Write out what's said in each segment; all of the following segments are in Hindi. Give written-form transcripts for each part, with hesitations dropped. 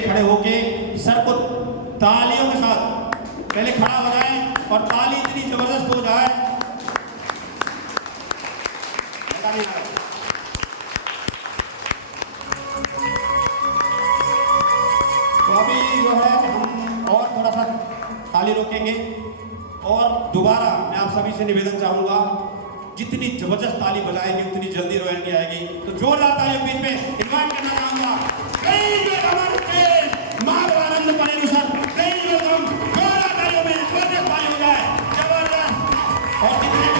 खड़े होके सर को तालियों के साथ पहले खड़ा हो जाए और ताली इतनी जबरदस्त हो जाए। तो अभी जो है हम और थोड़ा सा ताली रोकेंगे और दोबारा मैं आप सभी से निवेदन चाहूंगा, जितनी जबरदस्त ताली बजाएंगे उतनी जल्दी रॉयल्टी आएगी। तो जोरदार तालियों बीच में इन्वाइट करना चाहूंगा आनंद पड़ेगी सर, जोरदार तालियों में जबरदस्त ताली हो जाए, जबरदस्त। और कितने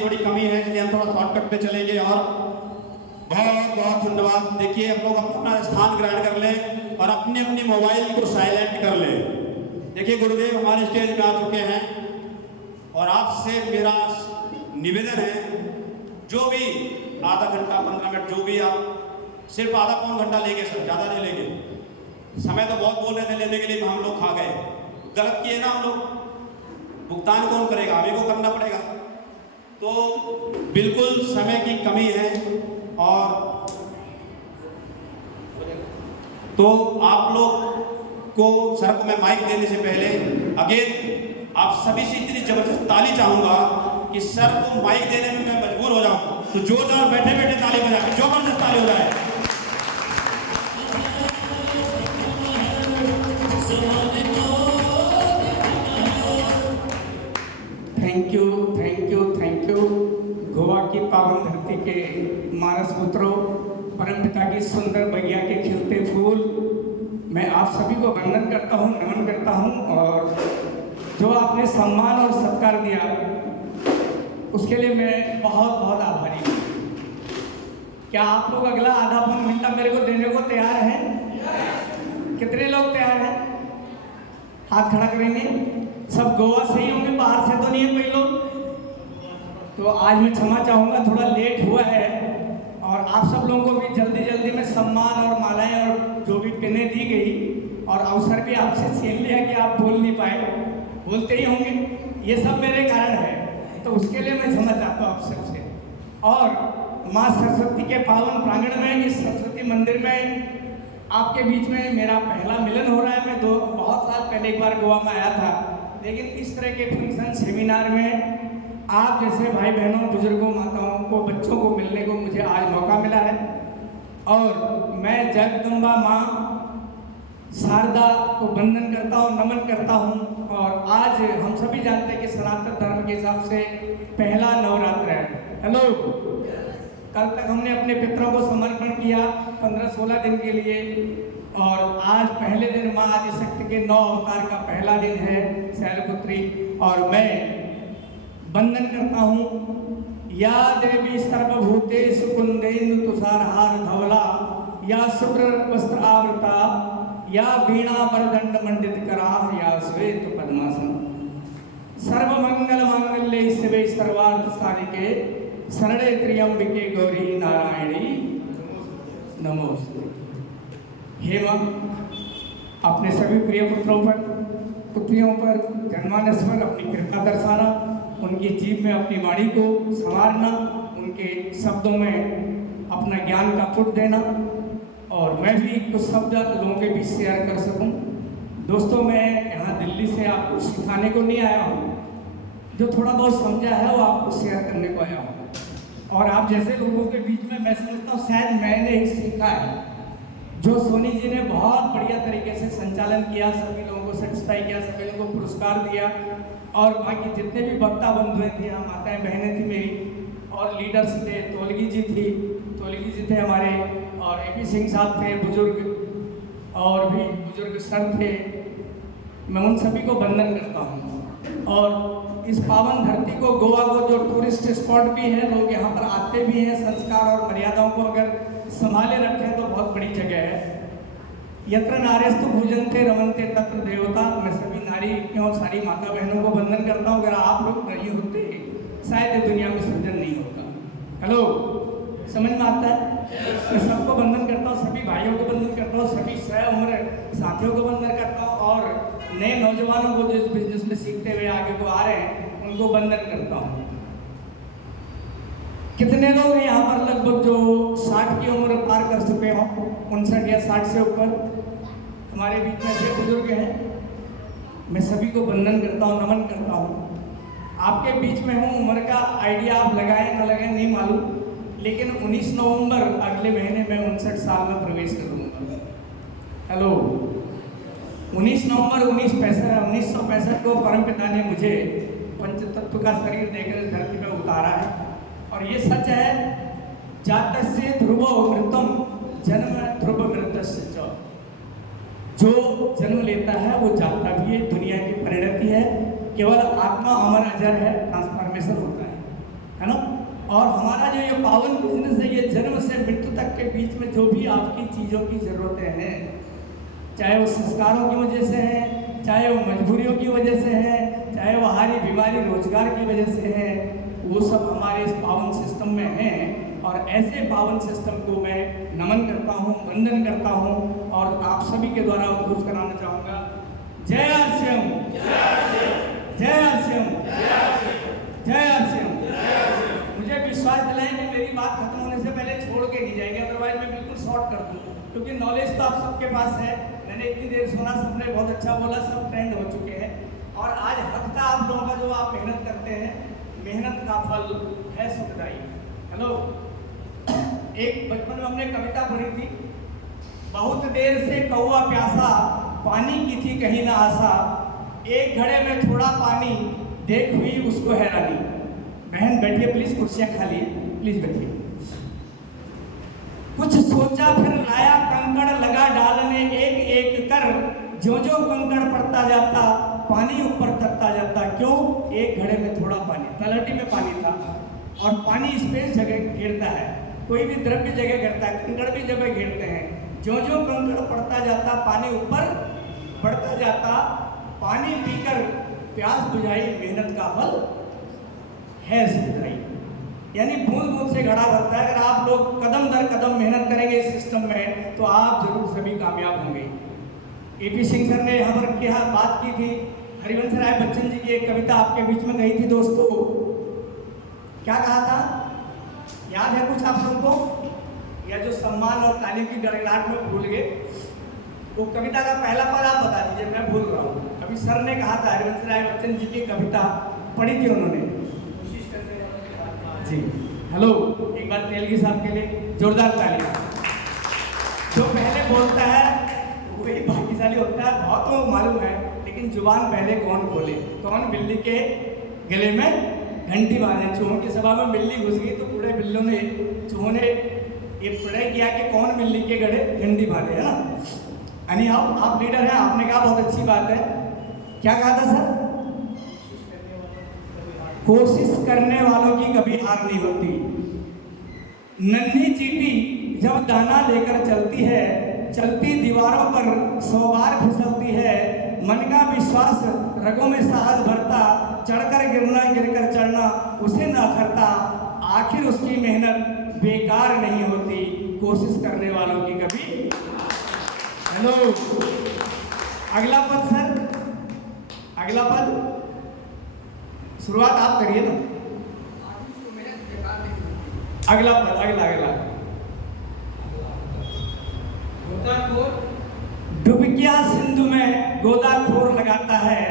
थोड़ी कमी है इसलिए हम थोड़ा शॉर्टकट पे चलेंगे और बहुत बहुत धन्यवाद। देखिए हम लोग अपना स्थान ग्रहण कर लें और अपनी अपनी मोबाइल को साइलेंट कर लें। देखिए गुरुदेव हमारे स्टेज पे आ चुके हैं और आपसे मेरा निवेदन है, जो भी आधा घंटा 15 मिनट जो भी आप सिर्फ आधा पौन घंटा लेंगे सर, ज़्यादा नहीं लेंगे। समय तो बहुत बोल रहे थे लेने के लिए, हम लोग खा गए, गलत किए ना हम लोग। भुगतान कौन करेगा? हमें को करना पड़ेगा। तो बिल्कुल समय की कमी है और तो आप लोग को सर को मैं माइक देने से पहले अगेन आप सभी से इतनी जबरदस्त ताली चाहूंगा कि सर को माइक देने में मैं मजबूर हो जाऊं। तो जोरदार बैठे बैठे ताली बजा के जबरदस्त ताली हो जाए। Thank you, thank you, thank you. Goa की पावन धरती के मानस पुत्रों, परम पिता की सुंदर बगिया के खिलते फूल, मैं आप सभी को वंदन करता हूँ, नमन करता हूँ। और जो आपने सम्मान और सत्कार दिया उसके लिए मैं बहुत बहुत आभारी हूँ। क्या आप लोग अगला आधा पौन घंटा मेरे को देने को तैयार हैं? कितने लोग तैयार हैं? हाथ खड़ा करेंगे। सब गोवा से ही होंगे, बाहर से तो नहीं है कोई लोग? तो आज मैं क्षमा चाहूँगा, थोड़ा लेट हुआ है और आप सब लोगों को भी जल्दी जल्दी में सम्मान और मालाएं और जो भी पिनें दी गई और अवसर भी आपसे छीन लिया कि आप बोल नहीं पाए, बोलते ही होंगे, ये सब मेरे कारण है। तो उसके लिए मैं क्षमा चाहता हूँ आप सबसे। और माँ सरस्वती के पावन प्रांगण में, इस सरस्वती मंदिर में आपके बीच में मेरा पहला मिलन हो रहा है। मैं बहुत साल पहले एक बार गोवा में आया था, लेकिन इस तरह के फंक्शन सेमिनार में आप जैसे भाई बहनों, बुजुर्गों, माताओं को, बच्चों को मिलने को मुझे आज मौका मिला है। और मैं जगदम्बा माँ शारदा को वंदन करता हूँ, नमन करता हूँ। और आज हम सभी जानते हैं कि सनातन धर्म के हिसाब से पहला नवरात्र है। हेलो, कल तक हमने अपने पितरों को समर्पण किया 15-16 दिन के लिए, और आज पहले दिन माँ आदिशक्ति के 9 अवतार का पहला दिन है शैलपुत्री, और मैं वंदन करता हूँ। या देवी सर्वभूतेषु कुंदेन्दु तुषारहार धवला, या शुभ्र वस्त्र आवृता, या वीणा वरदंड मंडित करा, या श्वेत पद्मासन। सर्वमंगल मांगल्ये शिवे सर्वार्थ साधिके, शरणे त्र्यंबके गौरी नारायणी नमोस्तुते। हे मां, अपने सभी प्रिय पुत्रों पर, पुत्रियों पर, जनमानस पर अपनी कृपा दर्शाना, उनकी जीभ में अपनी वाणी को संवारना, उनके शब्दों में अपना ज्ञान का पुट देना, और मैं भी कुछ शब्द लोगों के बीच शेयर कर सकूं। दोस्तों, मैं यहाँ दिल्ली से आपको सिखाने को नहीं आया हूँ, जो थोड़ा बहुत समझा है वो आपको शेयर करने को आया हूँ। और आप जैसे लोगों के बीच में मैं समझता हूँ शायद मैंने ही सीखा है, जो सोनी जी ने बहुत बढ़िया तरीके से संचालन किया, सभी लोगों को सेटिस्फाई किया, सभी लोगों को पुरस्कार दिया, और बाकी जितने भी वक्ता बंधुएं थे, हम माताएं बहनें थी मेरी, और लीडर्स थे, तोलगी जी थे हमारे, और AP सिंह साहब थे, बुजुर्ग, और भी बुजुर्ग सर थे। मैं उन सभी को वंदन करता हूँ। और इस पावन धरती को, गोवा को, जो टूरिस्ट स्पॉट भी है, लोग यहाँ पर आते भी हैं, संस्कार और मर्यादाओं को अगर संभाले रखें तो बहुत बड़ी जगह है। यत्र नार्यस्तु पूजन्ते रमन्ते तत्र देवता। मैं सभी नारी और सारी माता बहनों को वंदन करता हूँ। अगर आप लोग नहीं होते शायद ये दुनिया में सृजन नहीं होता। हेलो, समझ में आता है? मैं सबको वंदन करता हूँ, सभी भाइयों को वंदन करता हूँ, सभी सह उम्र साथियों को वंदन करता हूँ, और नए नौजवानों को जो इस बिजनेस में सीखते हुए आगे को आ रहे हैं उनको वंदन करता हूँ। कितने लोग हैं यहाँ पर लगभग जो 60 की उम्र पार कर चुके हो? 59 या 60 से ऊपर हमारे बीच में ऐसे बुजुर्ग हैं। मैं सभी को वंदन करता हूँ, नमन करता हूँ। आपके बीच में हूँ, उम्र का आइडिया आप लगाएं न लगाएं नहीं मालूम, लेकिन 19 नवंबर अगले महीने में 59 साल में प्रवेश करूँगा। हेलो, 19 नवंबर 1965 को परमपिता ने मुझे पंचतत्व का शरीर देकर इस धरती पे उतारा है। और ये सच है, जातस्य ध्रुवो मृतम जन्म ध्रुव मृतस्य च। जो जन्म लेता है वो जाता भी है, दुनिया की परिणति है। केवल आत्मा अमर अजर है, ट्रांसफॉर्मेशन होता है ना। और हमारा जो ये पावन बिजनेस है, ये जन्म से मृत्यु तक के बीच में जो भी आपकी चीज़ों की ज़रूरतें हैं, चाहे वो संस्कारों की वजह से है, चाहे वो मजबूरियों की वजह से है, चाहे वो हारी बीमारी रोजगार की वजह से है, वो सब हमारे इस पावन सिस्टम में हैं। और ऐसे पावन सिस्टम को मैं नमन करता हूँ, वंदन करता हूँ, और आप सभी के द्वारा उद्घोष कराना चाहूँगा। जय आरसीएम, जय आरसीएम, जय आरसीएम। मुझे विश्वास दिलाएं कि मेरी बात खत्म होने से पहले छोड़ के नहीं जाएगी, अदरवाइज मैं बिल्कुल शॉर्ट कर दूँ, क्योंकि नॉलेज तो आप सबके पास है। मैंने इतनी देर सुना, सबने बहुत अच्छा बोला, सब ट्रेंड हो चुके हैं। और आज हक था आप लोगों का, जो आप मेहनत करते हैं, मेहनत का फल है सुखदाई। हेलो, एक बचपन में हमने कविता पढ़ी थी, बहुत देर से कौवा प्यासा, पानी की थी कहीं ना आशा, एक घड़े में थोड़ा पानी, देख हुई उसको हैरानी। बहन बैठिए प्लीज, कुर्सियां खाली है, प्लीज बैठिए। कुछ सोचा फिर लाया कंकड़, लगा डालने एक एक कर, जो जो कंकड़ पड़ता जाता, पानी ऊपर तकता जाता। क्यों? एक घड़े में थोड़ा पानी, तलहटी में पानी था, और पानी स्पेस जगह घेरता है, कोई भी द्रव्य जगह घेरता है, कंकड़ भी जगह घेरते हैं। जो जो कंकड़ पड़ता जाता, पानी ऊपर बढ़ता जाता, पानी पीकर प्यास बुझाई, मेहनत का फल है सुखदाई। यानी बूंद बूंद से घड़ा भरता है। अगर आप लोग कदम दर कदम मेहनत करेंगे इस सिस्टम में, तो आप जरूर सभी कामयाब होंगे। AP सिंह सर ने यहाँ पर क्या बात की थी, हरिवंश राय बच्चन जी की एक कविता आपके बीच में गई थी दोस्तों। क्या कहा था, याद है कुछ आप लोगों को? या जो सम्मान और तालीम की गड़गड़ाहट में भूल गए, वो कविता का पहला पद आप बता दीजिए, मैं भूल रहा हूँ। अभी सर ने कहा था, हरिवंश राय बच्चन जी की कविता पढ़ी थी उन्होंने, कोशिश करते जी। हेलो, एक बार तेलगी साहब के लिए जोरदार ताली। जो पहले बोलता है वही भाग्यशाली होता है। बहुत को मालूम है, लेकिन जुबान पहले कौन खोले, कौन बिल्ली के गले में घंटी बांधे। चूहों की सभा में बिल्ली घुस गई तो पूरे बिल्लों ने, चूहों ने ये प्रलय किया कि कौन बिल्ली के गले घंटी बांधे, है ना। यानी आप लीडर हैं, आपने कहा बहुत अच्छी बात है। क्या कहा था सर? कोशिश करने वालों की कभी हार नहीं होती। नन्ही चींटी जब दाना लेकर चलती है, चलती दीवारों पर 100 बार फिसलती है, मन का विश्वास रगों में साहस भरता, चढ़कर गिरना गिरकर चढ़ना उसे ना करता, आखिर उसकी मेहनत बेकार नहीं होती, कोशिश करने वालों की कभी। हेलो, अगला पद सर, अगला पद शुरुआत आप करिए ना। अगला पद, अगला डुबकिया सिंधु में गोदाखोर लगाता है,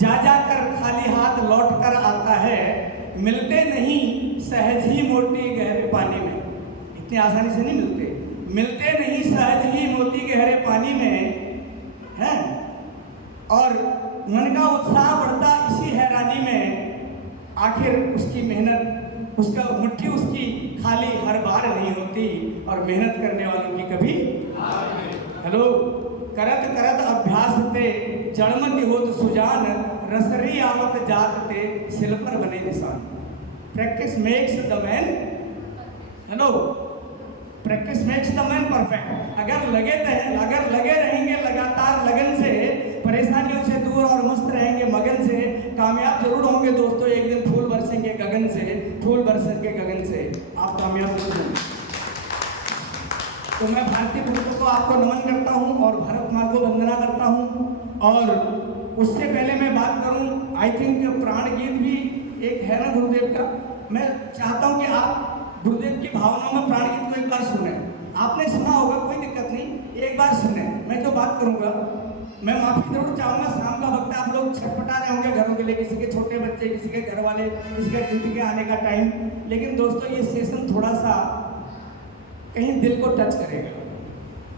जा जाकर खाली हाथ लौट कर आता है, मिलते नहीं सहज ही मोती गहरे पानी में। इतनी आसानी से नहीं मिलते नहीं सहज ही मोती गहरे पानी में है। और मन का उत्साह बढ़ता इसी हैरानी में, आखिर उसकी मेहनत, उसका मुट्ठी उसकी खाली हर बार नहीं होती, और मेहनत करने वालों की कभी। हेलो, करत करत अभ्यास ते जड़मति होत सुजान, रसरी आवत जात ते सिल पर बने निशान। Practice makes the man, hello, practice makes the man perfect. अगर लगे रहेंगे लगातार लगन से, परेशानियों से दूर और मस्त रहेंगे मगन से, कामयाब जरूर होंगे दोस्तों। एक दिन फूल बरसेंगे गगन से, आप कामयाब जरूर होंगे। तो मैं भारतीय पुरुषों को आपको नमन करता हूं और भारत माँ को वंदना करता हूं। और उससे पहले मैं बात करूं, आई थिंक प्राण गीत भी एक है ना गुरुदेव का। मैं चाहता हूं कि आप गुरुदेव की भावनाओं में प्राण गीत को एक बार सुने। आपने सुना होगा, कोई दिक्कत नहीं, एक बार सुने। मैं जो बात करूंगा, मैं माफी जरूर चाहूंगा, शाम का वक्त है, आप लोग छटपटा रहे होंगे घरों के लिए, किसी के छोटे बच्चे, किसी के घर वाले, किसी के ड्यूटी के आने का टाइम। लेकिन दोस्तों, ये सेशन थोड़ा सा कहीं दिल को टच करेगा।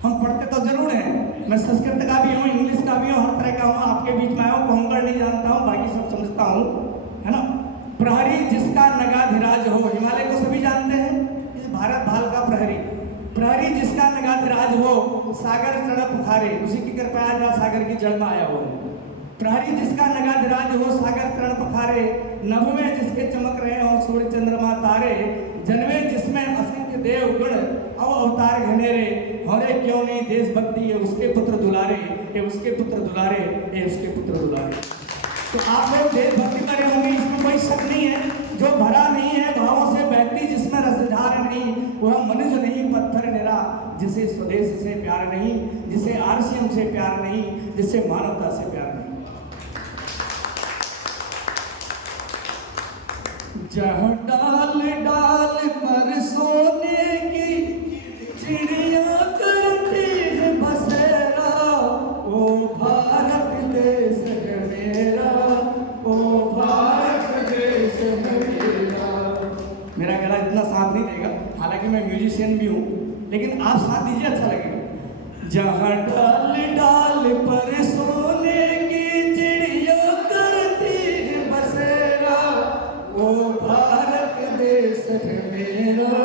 हम पढ़ते तो जरूर हैं, मैं संस्कृत का भी हूँ, इंग्लिश का भी हूँ, हर तरह का हूँ, आपके बीच में आया हूँ, कोंकण नहीं जानता हूँ, बाकी सब समझता हूँ, है ना। प्रहरी जिसका नगाधिराज हो, हिमालय को सभी जानते हैं, इस भारत भाल का प्रहरी। प्रहरी जिसका नगाधिराज हो, सागर चढ़ पुखारे, उसी की कृपा जहाँ सागर की जड़ में आया हो। प्रहरी जिसका नगाधिराज हो, सागर चढ़ पुखारे, नभ में जिसके चमक रहे हो सूर्य चंद्रमा तारे, जन्मे जिसमें असंख्य देव गुण अवतार घनेरे, हरे क्यों नहीं देशभक्ति ये उसके पुत्र दुलारे, ये उसके पुत्र दुलारे, ये उसके पुत्र दुलारे। तो आप लोग देशभक्ति करे होंगे, इसमें कोई शक नहीं है। जो भरा नहीं है भावों से बहती, जिसमें रसधार नहीं, वह मनुष्य नहीं पत्थर निरा, जिसे स्वदेश से प्यार नहीं, जिसे आरसीएम से प्यार नहीं, जिसे मानवता से प्यार नहीं। जहाँ डाल डाल पर सोने की चिड़िया करती है बसेरा, ओ भारत देश है मेरा, ओ भारत देश है मेरा। मेरा गला इतना साथ नहीं देगा, हालांकि मैं म्यूजिशियन भी हूँ, लेकिन आप साथ दीजिए, अच्छा लगेगा। जहाँ डाल डाल पर सोने की चिड़िया करती है बसेरा, ओ भारत देश है मेरा,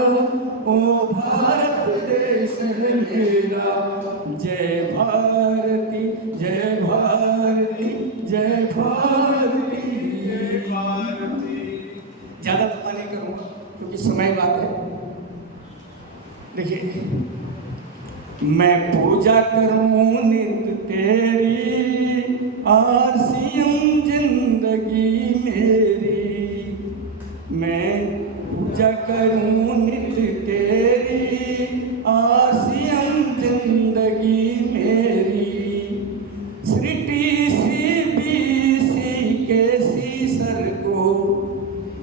ओ भारत देश है मेरा। जय भारती जय भारती जय भारती जय भारती। ज्यादा लंबा नहीं करूँगा क्योंकि समय बात है। देखिए, मैं पूजा करूँ नित्य तेरी, आरसीएम जिंदगी मेरी, मैं पूजा करूँ नित्य तेरी, आरसीएम जिंदगी मेरी। श्री TCBC के सीसर को,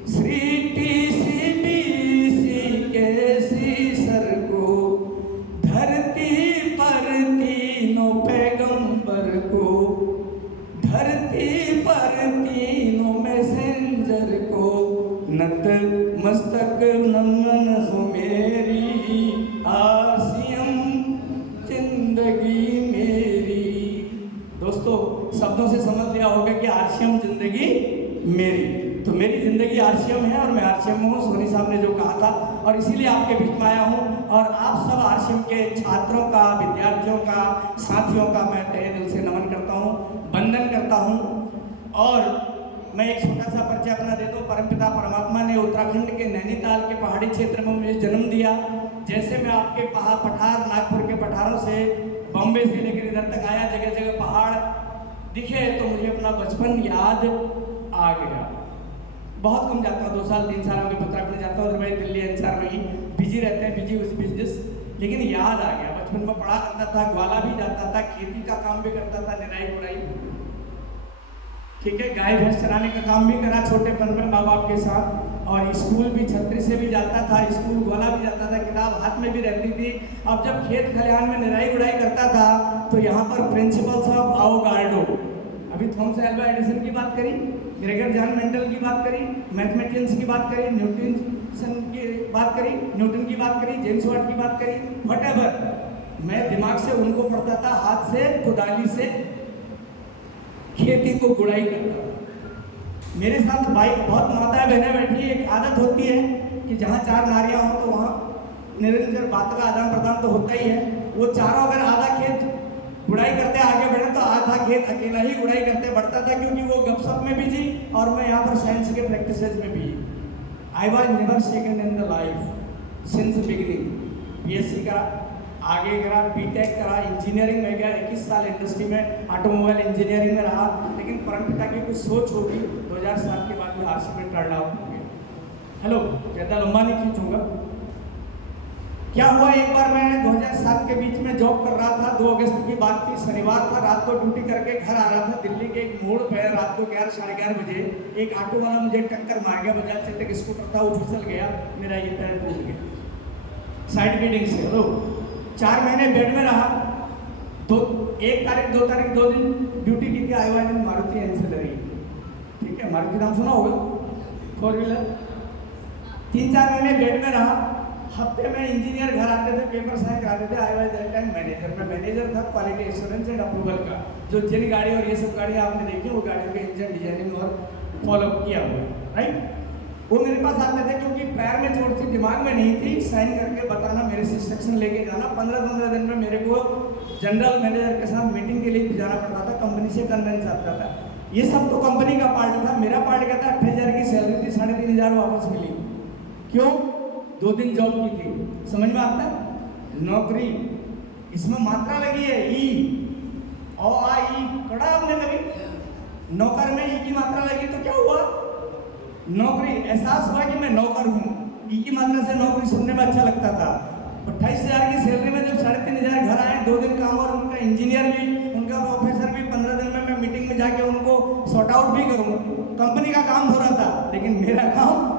श्री TCBC के सीसर को, धरती पर तीनों पैगंबर को, धरती पर तीनों मैसेंजर को, नत मस्तक नमन हो मेरी, आरसीएम जिंदगी मेरी। दोस्तों, शब्दों से समझ लिया होगा कि आरसीएम जिंदगी मेरी। तो मेरी ज़िंदगी आरसीएम है और मैं आरसीएम में हूँ। सोनी साहब ने जो कहा था और इसीलिए आपके बीच में आया हूँ। और आप सब आरसीएम के छात्रों का, विद्यार्थियों का, साथियों का मैं तहे दिल से नमन करता हूँ, वंदन करता हूँ। और मैं एक छोटा सा परिचय अपना दे दूँ। परमपिता परमात्मा ने उत्तराखंड के नैनीताल के पहाड़ी क्षेत्र में मुझे जन्म दिया। जैसे मैं आपके पठार, नागपुर के पठारों से, बॉम्बे से लेकर इधर तक आया, जगह जगह पहाड़ दिखे तो मुझे अपना बचपन याद आ गया। बहुत कम जाता हूँ, 2 साल 3 साल के उत्तराखंड जाता हूँ, भाई दिल्ली एनसीआर में ही बिजी रहते हैं, बिजी उस बिजनेस। लेकिन याद आ गया, बचपन में पढ़ा करता था, ग्वाला भी जाता था, खेती का काम भी करता था, निराई गुड़ाई, ठीक है, गाय भैंस चराने का काम भी करा छोटेपन में माँ बाप के साथ। और स्कूल भी छतरी से भी जाता था, स्कूल ग्वाला भी जाता था, किताब हाथ में भी रहती थी। अब जब खेत खलिहान में निराई गुड़ाई करता था तो यहाँ पर प्रिंसिपल साहब आओगार्डो, अभी थॉमस अल्वा एडिसन की बात करी, ग्रेगर जॉन मेंडल की बात करी, मैथमेटिशियंस की बात करी, न्यूटन की बात करी, न्यूटन की बात करी, जेम्स वाट की बात करी, व्हाटएवर, मैं दिमाग से उनको पढ़ता था, हाथ से कुदाली से खेती को गुड़ाई करता था। मेरे साथ भाई बहुत माताएं बहनें बैठी, एक आदत होती है कि जहाँ 4 नारियां हो तो वहाँ निरंतर बातों का आदान प्रदान तो होता ही है। वो चारों अगर आधा खेत गुड़ाई करते आगे बढ़े तो आधा खेत अकेला ही गुड़ाई करते बढ़ता था, क्योंकि वो गपशप में बिजी और मैं यहाँ पर साइंस के प्रैक्टिसेस में भी। I was never second in the life since beginning. BSc का आगे करा, बीटेक करा, इंजीनियरिंग में गया, 21 साल इंडस्ट्री में ऑटोमोबाइल इंजीनियरिंग में रहा। लेकिन परमपिता की कुछ सोच होगी, 2007 के बाद में आरसीएम में टर्न आउट हो गया। हेलो, ज़्यादा लंबा नहीं खींचूंगा। क्या हुआ, एक बार मैं 2007 के बीच में जॉब कर रहा था, 2 अगस्त की बात थी, शनिवार था, रात को ड्यूटी करके घर आ रहा था। दिल्ली के एक मोड़ पे रात को 11 साढ़े 11 बजे एक ऑटो वाला मुझे टक्कर मार गया। बजाज से तक स्कूटर था, वो फिसल गया, मेरा ये पैर टूट गया साइड ब्लीडिंग से। हेलो, 4 महीने बेड में रहा। 1 तारीख 2 तारीख 2 दिन ड्यूटी की थी। आया मारुति एंसिलरी, ठीक है, मारुति नाम सुना होगा, 4 व्हीलर। 3-4 महीने बेड में रहा। हफ्ते में इंजीनियर घर आते थे, पेपर साइन कराते थे। I was that time manager, मैं मैनेजर था क्वालिटी एश्योरेंस एंड अप्रूवल का। जो जिन गाड़ी और ये सब गाड़ियाँ आपने देखी, वो गाड़ियों के इंजन डिजाइनिंग और फॉलोअप किया हुआ, राइट। वो मेरे पास आते थे क्योंकि पैर में चोट थी, दिमाग में नहीं थी। साइन करके बताना, मेरे से इंस्ट्रक्शन लेके जाना। 15-15 दिन में मेरे को जनरल मैनेजर के साथ मीटिंग के लिए जाना पड़ता था, कंपनी से कन्वेंस आता था। ये सब तो कंपनी का पार्ट था। मेरा पार्ट क्या था, 28,000 की सैलरी थी, 3,500 वापस मिली। क्यों? 2 दिन जॉब की थी। समझ में आता है? नौकरी, इसमें मात्रा लगी है, ई ओ आ ई पढ़ा आपने कभी? नौकर में ई की मात्रा लगी तो क्या हुआ? नौकरी। एहसास हुआ कि मैं नौकर हूँ। ई की मात्रा से नौकरी सुनने में अच्छा लगता था। 28,000 की सैलरी में जब 3,500 घर आए, 2 दिन काम, और उनका इंजीनियर भी, उनका प्रोफेसर भी, 15 दिन में मैं मीटिंग में जाके उनको सॉर्ट आउट भी करूँ। कंपनी का काम हो रहा था, लेकिन मेरा काम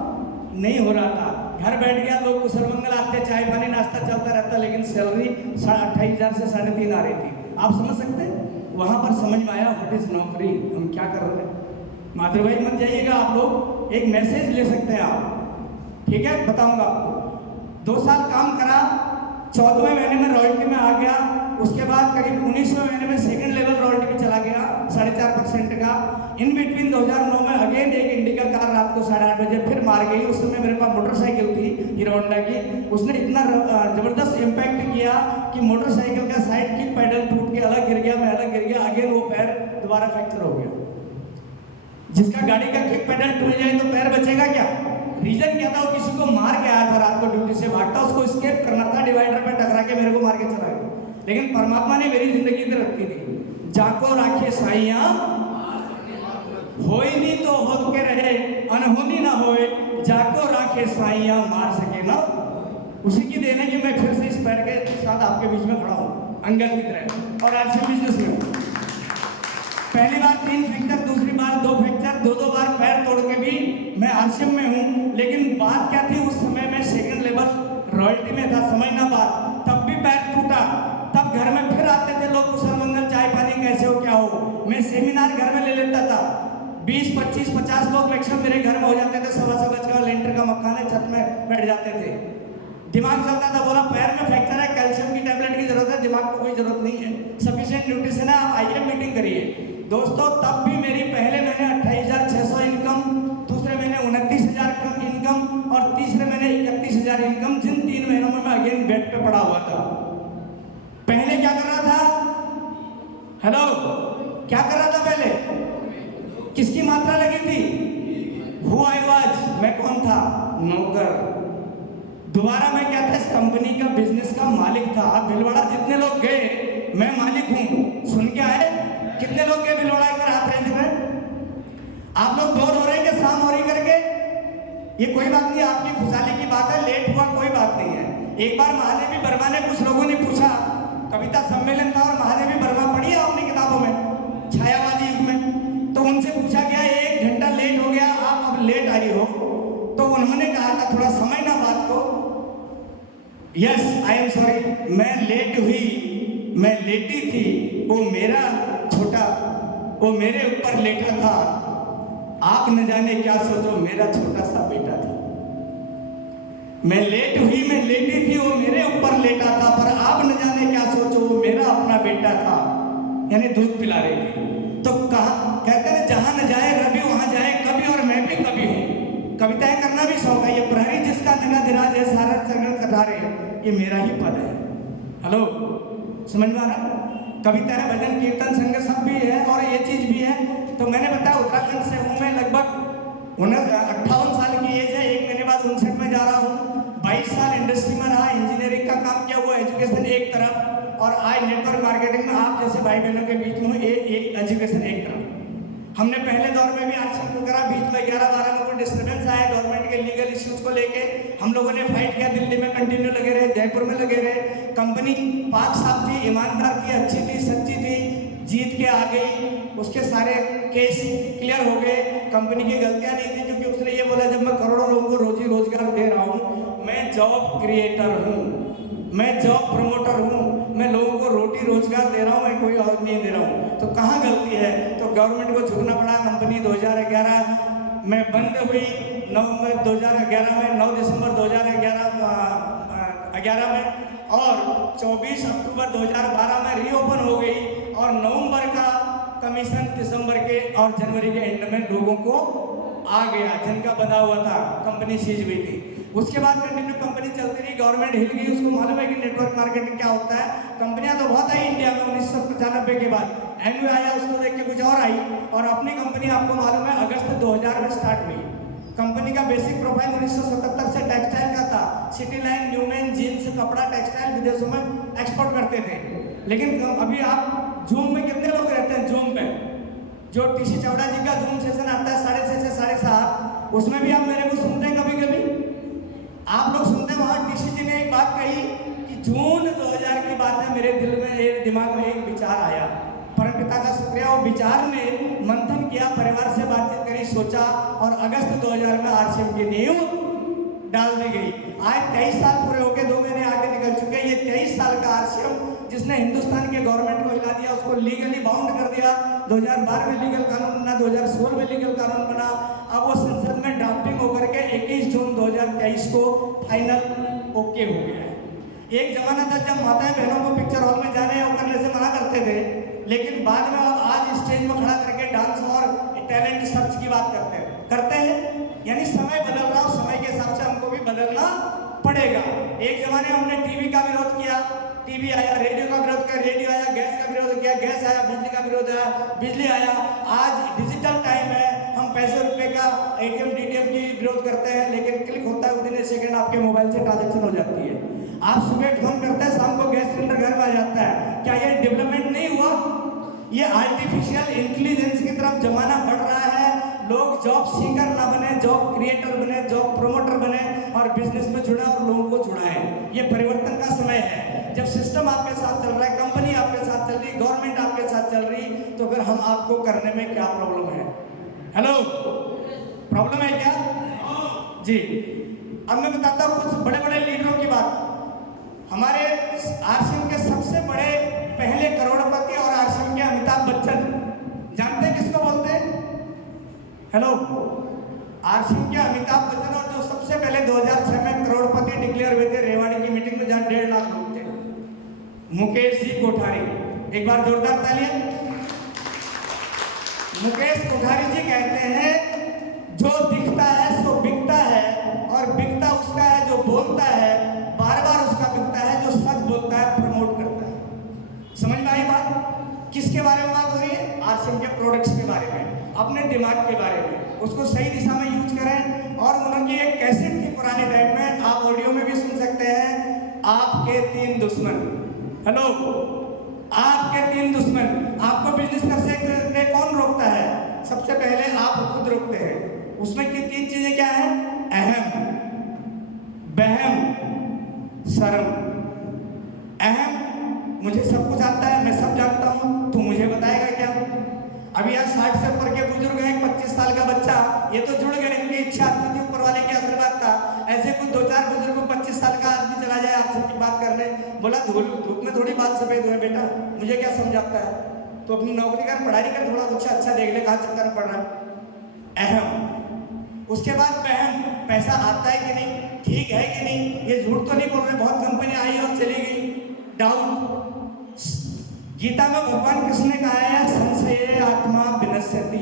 नहीं हो रहा था। घर बैठ गया, लोग कुशल मंगल आते, चाय पानी नाश्ता चलता रहता, लेकिन सैलरी 28,000 से 3.5 आ रही थी। आप समझ सकते हैं? वहाँ पर समझ में आया व्हाट इज नौकरी, हम क्या कर रहे हैं। माधुरभाई मत जाइएगा, आप लोग एक मैसेज ले सकते हैं आप, ठीक है, बताऊंगा आपको। 2 साल काम करा, 14वें महीने में रॉयल्टी में आ गया। उसके बाद करीब 19वें महीने में सेकंड लेवल रॉयल्टी में चला गया, 4.5% का। इन बिटवीन 2009 में अगेन एक इंडिका कार रात को 8:30 बजे फिर मार गई। उस समय मेरे पास मोटरसाइकिल थी हीरो होंडा की। उसने इतना जबरदस्त इम्पैक्ट किया कि मोटरसाइकिल का साइड की पैडल टूट के अलग गिर गया, मैं अलग गिर गया। अगेन वो पैर दोबारा फ्रैक्चर हो गया। जिसका गाड़ी का किक पैडल टूट जाए तो पैर बचेगा क्या? रीजन क्या था? वो किसी को मार के आया था, रात को ड्यूटी से भागता, उसको स्केप करना था, डिवाइडर पे टकरा के मेरे को मार के चला गया। लेकिन परमात्मा ने मेरी जिंदगी इधर रखी थी। जाको राखे साइया, होई नहीं तो होद के रहे, अनहोनी ना होए, जाको राखे साइया, मार सके ना। उसी की देन है कि मैं फिर से इस पैर के साथ आपके बीच में खड़ा हूँ, अंगद की तरह, और आज से बिजनेस में हूँ। पहली बार 3 फ्रैक्चर, दूसरी बार 2 फ्रैक्चर, 2 बार पैर तोड़ के भी मैं आरसीएम में हूँ। लेकिन बात क्या थी, उस समय मैं सेकंड लेवल रॉयल्टी में था, समझना बात। तब भी पैर टूटा, तब घर में फिर आते थे लोग, कुशल मंगल, चाय पानी कैसे हो, क्या हो। मैं सेमिनार घर में ले लेता था, 20, 25, 50 लोग मैक्सिमम मेरे घर में हो जाते थे। 1.25 गज का लेंटर का मकान है, छत में बैठ जाते थे। दिमाग चलता था, बोला पैर में फ्रैक्चर है, कैल्शियम की टैबलेट की जरूरत है, दिमाग को कोई जरूरत नहीं है, सफिशिएंट न्यूट्रिशन है, आप आइए मीटिंग करिए। दोस्तों, तब भी मेरी पहले महीने 28,600 इनकम, दूसरे किसकी मात्रा लगी थी? हु आई वाज, मैं कौन था? नौकर। दोबारा मैं क्या था? इस कंपनी का, बिजनेस का मालिक था। अब भीलवाड़ा जितने लोग गए, मैं मालिक हूं, सुन के आए? कितने लोग गए भीलवाड़ा एक बार हाथ रेंज में? आप लोग बोर हो रहे हैं कि शाम हो रही करके? ये कोई बात नहीं, आपकी खुशहाली की बात है, लेट हुआ कोई बात नहीं है। एक बार महादेवी वर्मा ने, कुछ लोगों ने पूछा, कविता सम्मेलन था और महादेवी वर्मा पढ़ी है आपने किताबों में, छायावादी युग में, तो उनसे पूछा गया 1 घंटा लेट हो गया, आप अब लेट आई हो, तो उन्होंने कहा था थोड़ा समय ना बात को, यस आई एम सॉरी, मैं लेट हुई, मैं लेटी थी, वो मेरा छोटा, वो मेरे ऊपर लेटा था, आप न जाने क्या सोचो, मेरा छोटा सा बेटा था। मैं लेट हुई, मैं लेटी थी, वो मेरे ऊपर लेटा था, पर आप न जाने क्या सोचो, वो मेरा अपना बेटा था। यानी दूध पिला रही थी। तो कहा, कहते हैं जहां न जाए रवि वहां जाए कभी, और मैं भी कभी हूं। कविताएं करना भी शौक है। ये प्रहरी जिसका नगा दिराज है, सारा चरण कटारे, ये मेरा ही पद है। हेलो, समझ में आ रहा? कविता है, भजन कीर्तन संग सब भी है, और ये चीज भी है। तो मैंने बताया उत्तराखंड से हूँ मैं, लगभग 58 साल की एज है, 1 महीने बाद 59 में जा रहा हूँ। 22 साल इंडस्ट्री में रहा, इंजीनियरिंग का काम किया हुआ, एजुकेशन एक तरफ, और आज नेटवर्क मार्केटिंग में आप जैसे भाई बहनों के बीच में एक एजुकेशन एक तरफ। हमने पहले दौर में भी आरक्षण करा, बीच में 11-12 में कोई डिस्टर्बेंस आया गवर्नमेंट के लीगल इश्यूज को लेके, हम लोगों ने फाइट किया, दिल्ली में कंटिन्यू लगे रहे, जयपुर में लगे रहे। कंपनी पाक साफ थी, ईमानदार थी, अच्छी थी, सच्ची थी, जीत के आ गई, उसके सारे केस क्लियर हो गए। कंपनी की गलतियां नहीं थी, क्योंकि उसने ये बोला जब मैं करोड़ों लोगों को रोजी रोजगार दे रहा हूँ, मैं जॉब क्रिएटर हूँ, मैं जॉब प्रमोटर हूँ, मैं लोगों को रोटी रोजगार दे रहा हूँ, मैं कोई और नहीं दे रहा हूँ। तो कहाँ गलती है? तो गवर्नमेंट को झुकना पड़ा। कंपनी 2011 में बंद हुई, नवंबर 2011 में, 9 दिसंबर 2011 में, और 24 अक्टूबर 2012 में रीओपन हो गई, और नवंबर का कमीशन दिसंबर के और जनवरी के एंड में लोगों को आ गया, जिनका बंधा हुआ था, कंपनी सीज हुई थी। उसके बाद कंटिन्यू कंपनी चलती रही, गवर्नमेंट हिल गई, उसको मालूम है कि नेटवर्क मार्केटिंग क्या होता है। कंपनियां तो बहुत आई इंडिया में 1995 के बाद, एनयू आया, उसको देख के कुछ और आई, और अपनी कंपनी आपको मालूम है अगस्त 2000 में स्टार्ट हुई। कंपनी का बेसिक प्रोफाइल 1977 से टेक्सटाइल का था, सिटी लाइन, न्यूमैन, जीन्स, कपड़ा, टेक्सटाइल विदेशों में एक्सपोर्ट करते थे। लेकिन अभी आप जूम में कितने लोग रहते हैं? जूम में जो टीसी चावड़ा जी का जूम सेशन आता है 6:30 से 7:30, उसमें भी आप मेरे को सुनते हैं कभी कभी, आप लोग सुनते हैं। वहां टीसी जी ने एक बात कही कि जून 2000 की बात है, मेरे दिल में, दिमाग में एक विचार आया, परमपिता का शुक्रिया, वो विचार ने मंथन किया, परिवार से बातचीत करी, सोचा, और अगस्त 2000 में आरसीएम की नींव डाल दी गई। आज 23 साल पूरे हो गए, 2 महीने आगे निकल चुके हैं। ये 23 साल का आरसीएम जिसने हिंदुस्तान के गवर्नमेंट को हिला दिया, उसको लीगली बाउंड कर दिया। 2012 में लीगल कानून बना, 2016 में लीगल कानून बना, अब वो संसद में ड्राफ्टिंग होकर के 21 जून 2023 को फाइनल ओके हो गया है। एक जमाना था जब माताएं बहनों को पिक्चर हॉल में जाने या करने से मना करते थे, लेकिन बाद में अब आज स्टेज में खड़ा करके डांस और टैलेंट सर्च की बात करते हैं। यानी समय बदल रहा, समय के हिसाब से हमको भी बदलना पड़ेगा। एक जमाने में हमने टीवी का विरोध किया, टीवी आया, रेडियो का विरोध किया, रेडियो आया, गैस का विरोध किया, गैस आया, बिजली का विरोध आया, बिजली आया। आज डिजिटल टाइम है, हम पैसे रुपए का एटीएम डीटीएम की विरोध करते हैं, लेकिन क्लिक होता है, विदिन ए सेकंड आपके मोबाइल से ट्रांजेक्शन हो जाती है। आप सुबह फोन करते हैं, शाम को गैस सिलेंडर घर में आ जाता है। क्या ये डेवलपमेंट नहीं हुआ? ये आर्टिफिशियल इंटेलिजेंस की तरफ जमाना बढ़ रहा है। लोग जॉब सीकर ना बने, जॉब क्रिएटर बने, जॉब प्रमोटर बने, और बिजनेस में जुड़े और लोगों को जुड़ाएं। ये परिवर्तन का समय है। जब सिस्टम आपके साथ चल रहा है, कंपनी आपके साथ चल रही, गवर्नमेंट आपके साथ चल रही, तो फिर हम आपको करने में क्या प्रॉब्लम है? हेलो, प्रॉब्लम है क्या? जी। अब मैं बताता हूँ कुछ बड़े बड़े लीडरों की बात। हमारे आरसीएम के सबसे बड़े पहले करोड़पति और आरसीएम के अमिताभ बच्चन, जानते हैं किसको बोलते हैं? हेलो, आरसीएम के अमिताभ बच्चन, और जो सबसे पहले 2006 में करोड़पति डिक्लेयर हुए थे रेवाड़ी की मीटिंग में, जहां 1.5 लाख लोग थे, मुकेश जी कोठारी। एक बार जोरदार तालियां। मुकेश कोठारी जी कहते हैं, जो दिखता है सो बिकता है, और बिकता उसका है जो बोलता है, बार बार उसका बिकता है जो सच बोलता है, प्रमोट करता है। समझ में आई बात? किसके बारे में बात हो रही है? आरसीएम के प्रोडक्ट्स के बारे में। अपने दिमाग के बारे में, उसको सही दिशा में यूज करें। और उनकी एक कैसेट थी पुराने टाइम में, आप ऑडियो में भी सुन सकते हैं, आपके 3 दुश्मन। हेलो, आपके 3 दुश्मन। आपको बिजनेस करने कौन रोकता है? सबसे पहले आप खुद रोकते हैं। उसमें की 3 चीजें क्या है? अहम, बहम, शर्म। अहम, मुझे सब कुछ आता है, मैं सब जानता हूँ, तू मुझे बताएगा क्या? अभी यार 60 से ऊपर के बुजुर्ग हैं, 25 साल का बच्चा, ये तो जुड़ गए, इनकी इच्छा थी, ऊपर वाले के आशीर्वाद था। ऐसे कुछ 2-4 बुजुर्ग, 25 साल का आदमी चला जाए आपसे की बात करने, बोला धूप में थोड़ी बात सफेद हुए बेटा, मुझे क्या समझाता है? तो अपनी नौकरी कर, पढ़ाई कर, थोड़ा कुछ अच्छा देख ले, कहाँ चक्कर में पड़ रहा है। अहम। उसके बाद बहम, पैसा आता है कि नहीं, ठीक है कि नहीं, ये झूठ तो नहीं बोल रहे, बहुत कंपनी आई और चली गई। डाउट। गीता में भगवान कृष्ण ने कहा है, संशय आत्मा विनश्यति।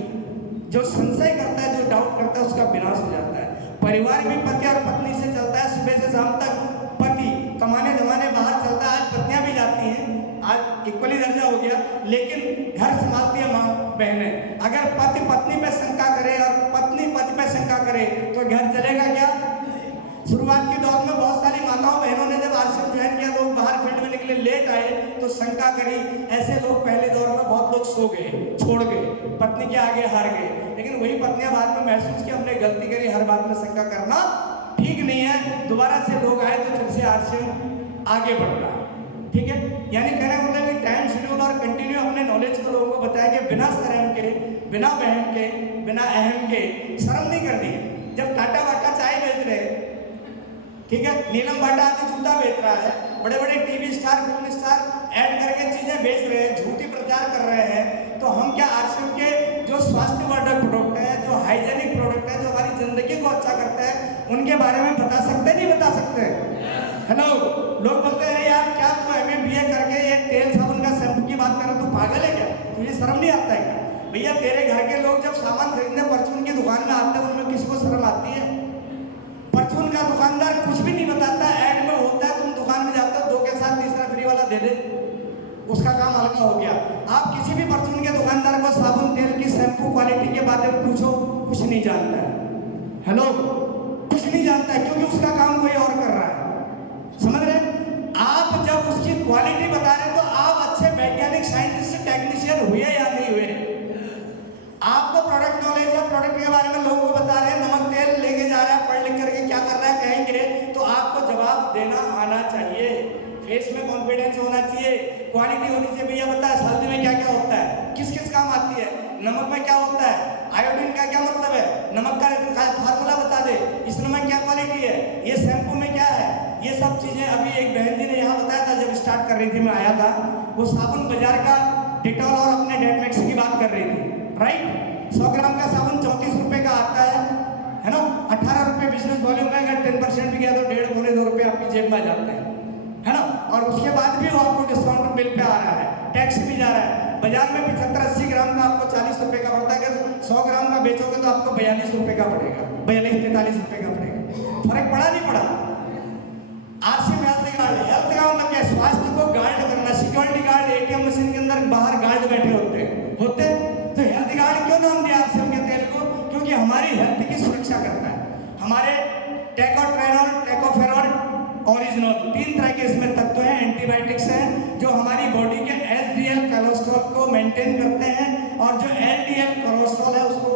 जो संशय करता है, जो डाउट करता है, उसका विनाश हो जाता है। परिवार भी पति और पत्नी से चलता है, सुबह से शाम तक पति कमाने धमाने बाहर चलता है। आज पत्नियां भी जाती हैं, आज इक्वली दर्जा हो गया, लेकिन घर संभालती है माँ बहनें। अगर पति पत्नी पे शंका करे और पत्नी पति पे शंका करे तो घर चलेगा क्या? शुरुआत के दौर में बहुत सारी माताओं बहनों ने जब आश्रम ज्वाइन किया, लोग बाहर फील्ड में निकले, लेट आए तो शंका करी। ऐसे लोग पहले दौर में बहुत लोग सो गए, छोड़ गए, पत्नी के आगे हार गए। लेकिन वही पत्नियां बाद में महसूस की हमने गलती करी, हर बात में शंका करना ठीक नहीं है। दोबारा से लोग आए तो फिर से आश्रम आगे बढ़ रहा है। ठीक है, यानी कहने का मतलब टाइम शेड्यूल और कंटिन्यू अपने नॉलेज को लोगों को बताया कि बिना शर्म के, बिना बहम के, बिना अहम के, शर्म नहीं करनी है। जब टाटा वाटा चाय बेच रहे, ठीक है, नीलम बाटा आदि जूता बेच रहा है, बड़े बड़े TV star, film star add करके चीजें बेच रहे हैं, झूठी प्रचार कर रहे हैं, तो हम क्या आश्रम के जो स्वास्थ्यवर्धक प्रोडक्ट है, जो हाइजेनिक प्रोडक्ट है, जो हमारी जिंदगी को अच्छा करता है, उनके बारे में बता सकते नहीं बता सकते? हेलो, लोग बोलते हैं यार क्या तू MA BA करके ये तेल साबुन का शैम्पू की बात कर रहा, तू पागल है क्या? तुझे शर्म नहीं आता है क्या? भैया तेरे घर के लोग जब सामान खरीदने परचून की दुकान में आते हैं, उनमें किसी को शर्म आती है? परचून का दुकानदार कुछ भी नहीं बताता, ऐड में होता है, तुम दुकान में जाते हो, 2 के साथ तीसरा फ्री वाला दे दे, उसका काम हल्का हो गया। आप किसी भी परचून के दुकानदार को साबुन तेल की शैम्पू क्वालिटी के बारे में पूछो, कुछ नहीं जानता है। हेलो, कुछ नहीं जानता है, क्योंकि उसका काम कोई और कर रहा है। समझ रहे? आप जब उसकी क्वालिटी बता रहे हैं तो आप अच्छे वैज्ञानिक, साइंटिस्ट, टेक्नीशियन हुए या नहीं हुए? आपको प्रोडक्ट नॉलेज है, प्रोडक्ट के बारे में लोगों को बता रहे हैं, नमक तेल लेके जा रहा है, पढ़ लिख करके क्या कर रहा है कहेंगे, तो आपको जवाब देना आना चाहिए, फेस में कॉन्फिडेंस होना चाहिए, क्वालिटी होनी चाहिए। भैया बता हल्दी में क्या क्या होता है, किस किस काम आती है, नमक में क्या होता है, आयोडीन का क्या मतलब है, नमक का फार्मूला बता दे, इस नमक क्या क्वालिटी है, ये शैम्पू में क्या है, ये सब चीजें। अभी एक बहन जी ने यहाँ बताया था, जब स्टार्ट कर रही थी, मैं आया था, वो साबुन बाजार का डिटॉल और अपने डेटमेक्स की बात कर रही थी, राइट? 100 ग्राम का साबुन 34 रुपए का आता है ना? 18 रुपए बिजनेस वॉल्यूम में, अगर 10% भी गया तो 1.5-2 रुपए आपकी जेब में आ जाते हैं, है ना? और उसके बाद भी वो आपको डिस्काउंट बिल पे आ रहा है, टैक्स भी जा रहा है। बाजार में 75-80 ग्राम का आपको 40 रुपए का पड़ता है, अगर 100 ग्राम का बेचोगे तो आपको 42 रुपए का पड़ेगा, 42-43 रुपए का पड़ेगा। फर्क पड़ा नहीं पड़ा? आरसी में हेल्थ गार्ड, हेल्थ का मतलब क्या? स्वास्थ्य को गार्ड करना। सिक्योरिटी गार्ड ATM मशीन के अंदर बाहर गार्ड बैठे होते तो हेल्थ गार्ड क्यों नाम दिया आरसीएम के तेल को? क्योंकि हमारी हेल्थ की सुरक्षा करता है। हमारे टेकोट्रेनॉल, टेकोफेरॉल, ओरिजिनल, 3 तरह के इसमें तत्व हैं, एंटीबायोटिक्स हैं, जो हमारी बॉडी के HDL कोलेस्ट्रॉल को मेंटेन करते हैं, और जो LDL कोलेस्ट्रॉल है उसको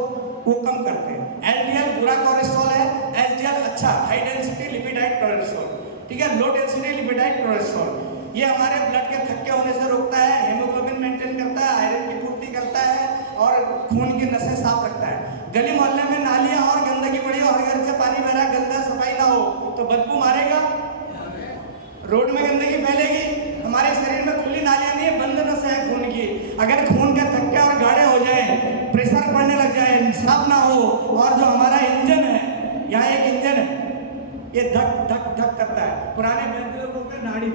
वो कम करते हैं। LDL बुरा कोलेस्ट्रॉल है, HDL अच्छा, हाई डेंसिटी लिपिडाइड कोलेस्ट्रॉल, ठीक है, लो डेंसिटी लिपिडाइड कोलेस्ट्रॉल। ये हमारे ब्लड के थक्के होने से रोकता है, हेमोग्लोबिन मेंटेन करता है, आयरन की पूर्ति करता है, और खून की नसें साफ रखता है। गली मोहल्ले में नालियां और गंदगी पड़ी हो, हर घर से पानी बह रहा है, गंदा सफाई ना हो तो बदबू मारेगा, रोड में गंदगी फैलेगी। हमारे शरीर में खुली नालियां नहीं है, बंद नसें हैं खून की। अगर खून के थक्के और गाढ़े हो जाए, प्रेशर बढ़ने लग जाए, साफ ना हो, और जो हमारा इंजन है, यहाँ एक इंजन है, ये धक धक धक करता है। पुराने लोग बोलते हैं नाड़ी,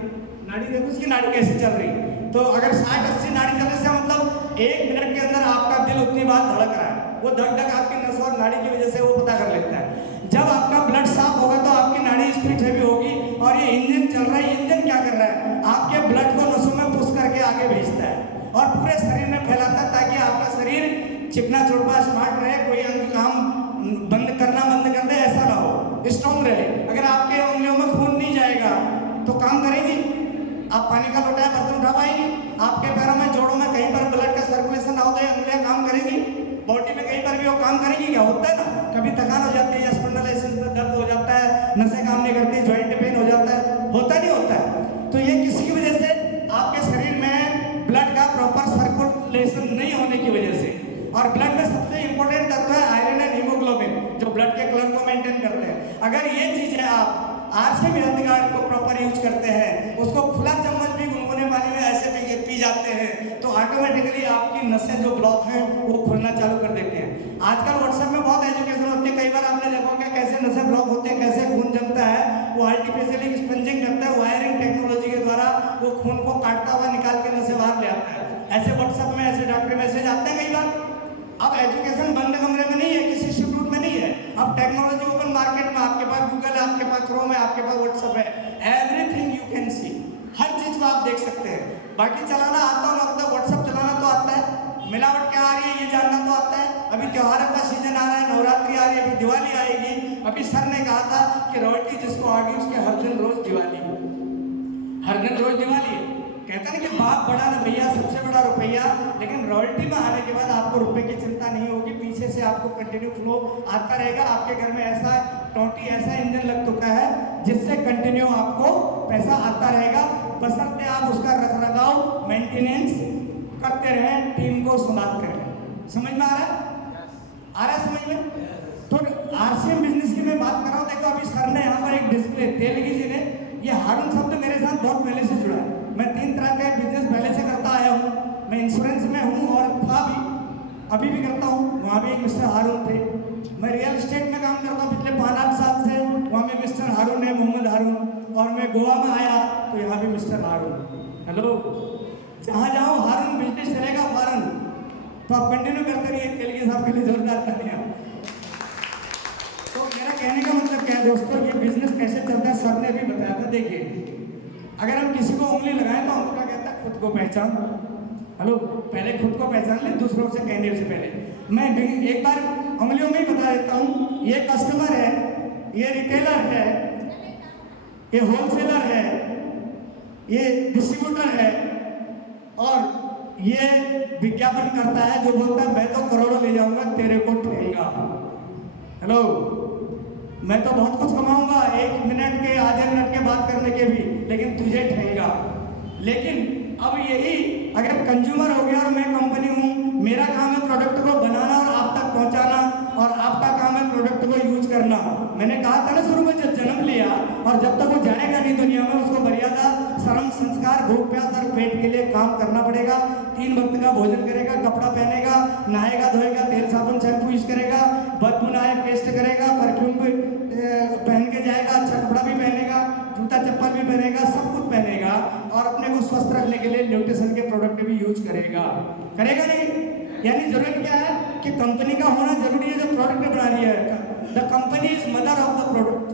नाड़ी देखो उसकी नाड़ी कैसे चल रही। तो अगर 60-80 नाड़ी चलने से मतलब 1 मिनट के अंदर आपका दिल उतनी बार धड़क रहा है, वो धक धक आपकी नस और नाड़ी की वजह से वो पता कर लेता है। जब आपका ब्लड साफ होगा तो आपकी नाड़ी स्पीड हैवी होगी, और ये इंजन चल रहा है। इंजन क्या कर रहा है? आपके ब्लड को नसों में पुश करके आगे भेजता है और पूरे शरीर में फैलाता है, ताकि आपका शरीर चिकना चुड़पा स्मार्ट रहे, कोई अंग काम बंद कर दे, ऐसा ना हो, स्ट्रॉन्ग रहे। अगर आपके उंगलियों में खून नहीं जाएगा तो काम करेंगी? आप पानी का लोटा बर्तन उठा पाएंगे? आपके पैरों में, जोड़ों में कहीं पर ब्लड का सर्कुलेशन ना हो तो उंगलियां काम करेंगी? बॉडी में कहीं पर भी वो काम करेंगी क्या? होता है ना, कभी थकान हो जाती है, स्पॉन्डिलाइटिस में दर्द हो जाता है, नसें काम नहीं करती, जॉइंट पेन हो जाता है, होता नहीं होता है? तो ये किसकी वजह से? आपके शरीर में ब्लड का प्रॉपर सर्कुलेशन नहीं होने की वजह से। और ब्लड में सबसे इंपॉर्टेंट तत्व है आयरन एंड हीमोग्लोबिन, जो ब्लड के कलर को मेंटेन करते हैं। अगर ये चीजें आप आरसीएम हेल्थ गार्ड को प्रॉपर यूज करते हैं, उसको खुला चम्मच भी गुनगुने पानी में ऐसे पी जाते हैं, तो ऑटोमेटिकली आपकी नसें जो ब्लॉक हैं वो खुलना चालू कर देते हैं। आजकल व्हाट्सएप में बहुत एजुकेशन होती है, कई बार आपने देखा होगा कैसे नसें ब्लॉक होते हैं, कैसे खून जमता है, वो आर्टिफिशियली स्पंजिंग करता है, वायरिंग टेक्नोलॉजी के द्वारा वो खून को काटता हुआ निकाल के नसें बाहर ले आता है। ऐसे व्हाट्सएप में ऐसे डॉक्टर मैसेज आते हैं कई बार। अब एजुकेशन बंद कमरे में नहीं है, किसी इंस्टीट्यूट में नहीं है, अब टेक्नोलॉजी ओपन मार्केट में, आपके पास गूगल है, आपके पास क्रोम है, आपके पास व्हाट्सएप है, एवरीथिंग यू कैन सी, हर चीज को आप देख सकते हैं। बाकी चलाना आता हो ना आता, व्हाट्सएप चलाना तो आता है, मिलावट क्या आ रही है ये जानना तो आता है। अभी त्योहारों का सीजन आ रहा है, नवरात्रि आ रही है, अभी दिवाली आएगी। अभी सर ने कहा था कि रॉयल्टी जिसको आ गई उसके हर दिन रोज दिवाली, हर दिन रोज दिवाली। कहते हैं कि बाप बड़ा ना भैया, सबसे बड़ा रुपया। लेकिन रॉयल्टी में आने के बाद आपको रुपए की चिंता नहीं होगी, पीछे से आपको कंटिन्यू फ्लो आता रहेगा। आपके घर में ऐसा टोटी, ऐसा इंजन लग चुका है जिससे कंटिन्यू आपको पैसा आता रहेगा, बशर्ते आप उसका रखरखाव, मेंटेनेंस करते रहें, टीम को संभालते रहें। समझ में आ रहा है? आ रहा है समझ में? तो आरसीएम बिजनेस की मैं बात कर रहा हूँ। देखो अभी सर ने यहाँ पर एक डिस्प्ले, तेलगी जी ने, ये हारून शब्द मेरे साथ बहुत पहले से जुड़ा है। मैं 3 तरह का बिजनेस पहले से करता आया हूँ। मैं इंश्योरेंस में हूँ और था भी, अभी भी करता हूँ। वहाँ भी एक मिस्टर हारून थे। मैं रियल एस्टेट में काम करता हूँ पिछले 5-8 साल से। वहाँ में मिस्टर हारून है, मोहम्मद हारून। और मैं गोवा में आया तो यहाँ भी मिस्टर हारून। हेलो, जहाँ जाऊँ हारून बिजनेस चलेगा फॉरन। तो आप कंटिन्यू करते रहिए। तेलगी साहब के लिए जोरदार तालियां। तो मेरा कहने का मतलब क्या है दोस्तों, ये बिजनेस कैसे चलता है सर ने भी बताया था। देखिए, अगर हम किसी को उंगली लगाएं तो हमको क्या कहता है, खुद को पहचान। हेलो, पहले खुद को पहचान ले, दूसरों से कहने से पहले। मैं एक बार उंगलियों में ही बता देता हूँ। ये कस्टमर है, ये रिटेलर है, ये होलसेलर है, ये डिस्ट्रीब्यूटर है, और ये विज्ञापन करता है जो बोलता है मैं तो करोड़ों ले जाऊंगा, तेरे को ठेगा। हेलो, मैं तो बहुत कुछ कमाऊंगा 1 मिनट के, आधे मिनट के बात करने के भी, लेकिन तुझे ठेगा। लेकिन अब यही अगर कंज्यूमर हो गया और मैं कंपनी हूँ, मेरा काम है प्रोडक्ट को बनाना और आप तक पहुँचाना, और आपका काम है प्रोडक्ट को यूज करना। मैंने कहा था ना शुरू में, जब जन्म लिया और जब तक वो जाएगा नहीं दुनिया में, उसको मर्यादा, शर्म, संस्कार, भूख प्यास और पेट के लिए काम करना पड़ेगा। 3 वक्त का भोजन करेगा, कपड़ा पहनेगा, नहाएगा धोएगा, तेल साबुन शैम्पू यूज करेगा, बदबू ना आए पेस्ट करेगा, परफ्यूम भी पहन के जाएगा, अच्छा कपड़ा भी पहनेगा, जूता चप्पल भी पहनेगा, सब कुछ पहनेगा, और अपने को स्वस्थ रखने के लिए न्यूट्रिशन के प्रोडक्ट भी यूज करेगा। करेगा नहीं? यानी जरूरत क्या है कि कंपनी का होना जरूरी है जो प्रोडक्ट बना रही है। The company is mother of the product.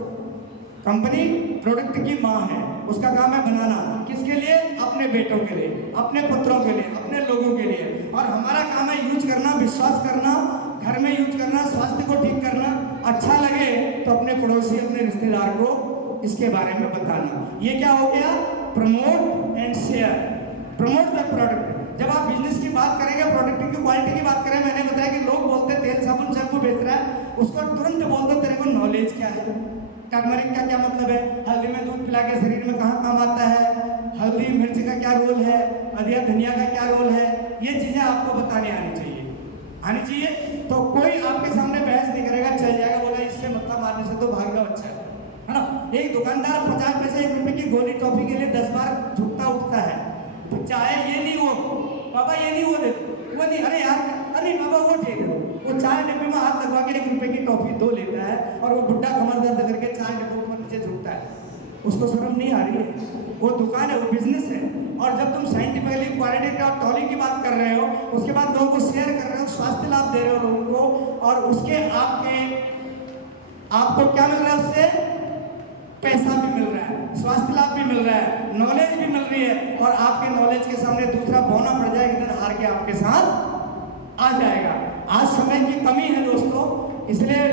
Company product की माँ है, उसका काम है बनाना। किसके लिए? अपने बेटों के लिए, अपने पुत्रों के लिए, अपने लोगों के लिए। और हमारा काम है यूज करना, विश्वास करना, घर में यूज करना, स्वास्थ्य को ठीक करना। अच्छा लगे तो अपने पड़ोसी, अपने रिश्तेदार को इसके बारे में बताना। ये क्या हो गया? Promote and share. Promote the product. जब आप बिजनेस की बात करेंगे, प्रोडक्ट की क्वालिटी की बात करें, मैंने बताया कि लोग बोलते हैं तेल साबुन शैम्पू बेच रहा है, उसको तुरंत बोल दो तेरे को नॉलेज क्या है, टर्मरिक का क्या मतलब है, हल्दी में दूध पिला के शरीर में कहाँ काम आता है, हल्दी मिर्च का क्या रोल है, अदरक धनिया का क्या रोल है, ये चीजें आपको बताने आनी चाहिए। तो कोई आपके सामने बहस नहीं करेगा, चल जाएगा, बोला इससे मतलब मारने से तो भाग जाओ, अच्छा है ना। एक दुकानदार 50 पैसे 1 रुपए की गोली टॉफी के लिए 10 बार झुकता उठता है। चाहे ये नहीं हो बाबा, ये नहीं हो दे, वो नहीं, अरे यार, अरे बाबा वो ठीक है, वो चाय डिब्बे में हाथ लगवा के 1 रुपए की टॉफी 2 लेता है, और वो बुढ़ा कमर दर्द करके चाय डिब्बे पर नीचे झुकता है। उसको शर्म नहीं आ रही है? वो दुकान है, वो बिजनेस है। और जब तुम साइंटिफिकली क्वालिटी और टॉली की बात कर रहे हो, उसके बाद लोगों को शेयर कर रहे हो, स्वास्थ्य लाभ दे रहे हो लोगों को, और उसके आपको क्या मिल रहा है? उससे पैसा भी मिल रहा है, स्वास्थ्य लाभ भी मिल रहा है, नॉलेज भी मिल रही है, और आपके नॉलेज के सामने दूसरा बौना पड़ जाएगा, इधर हार के आपके साथ आ जाएगा। आज समय की कमी है दोस्तों, इसलिए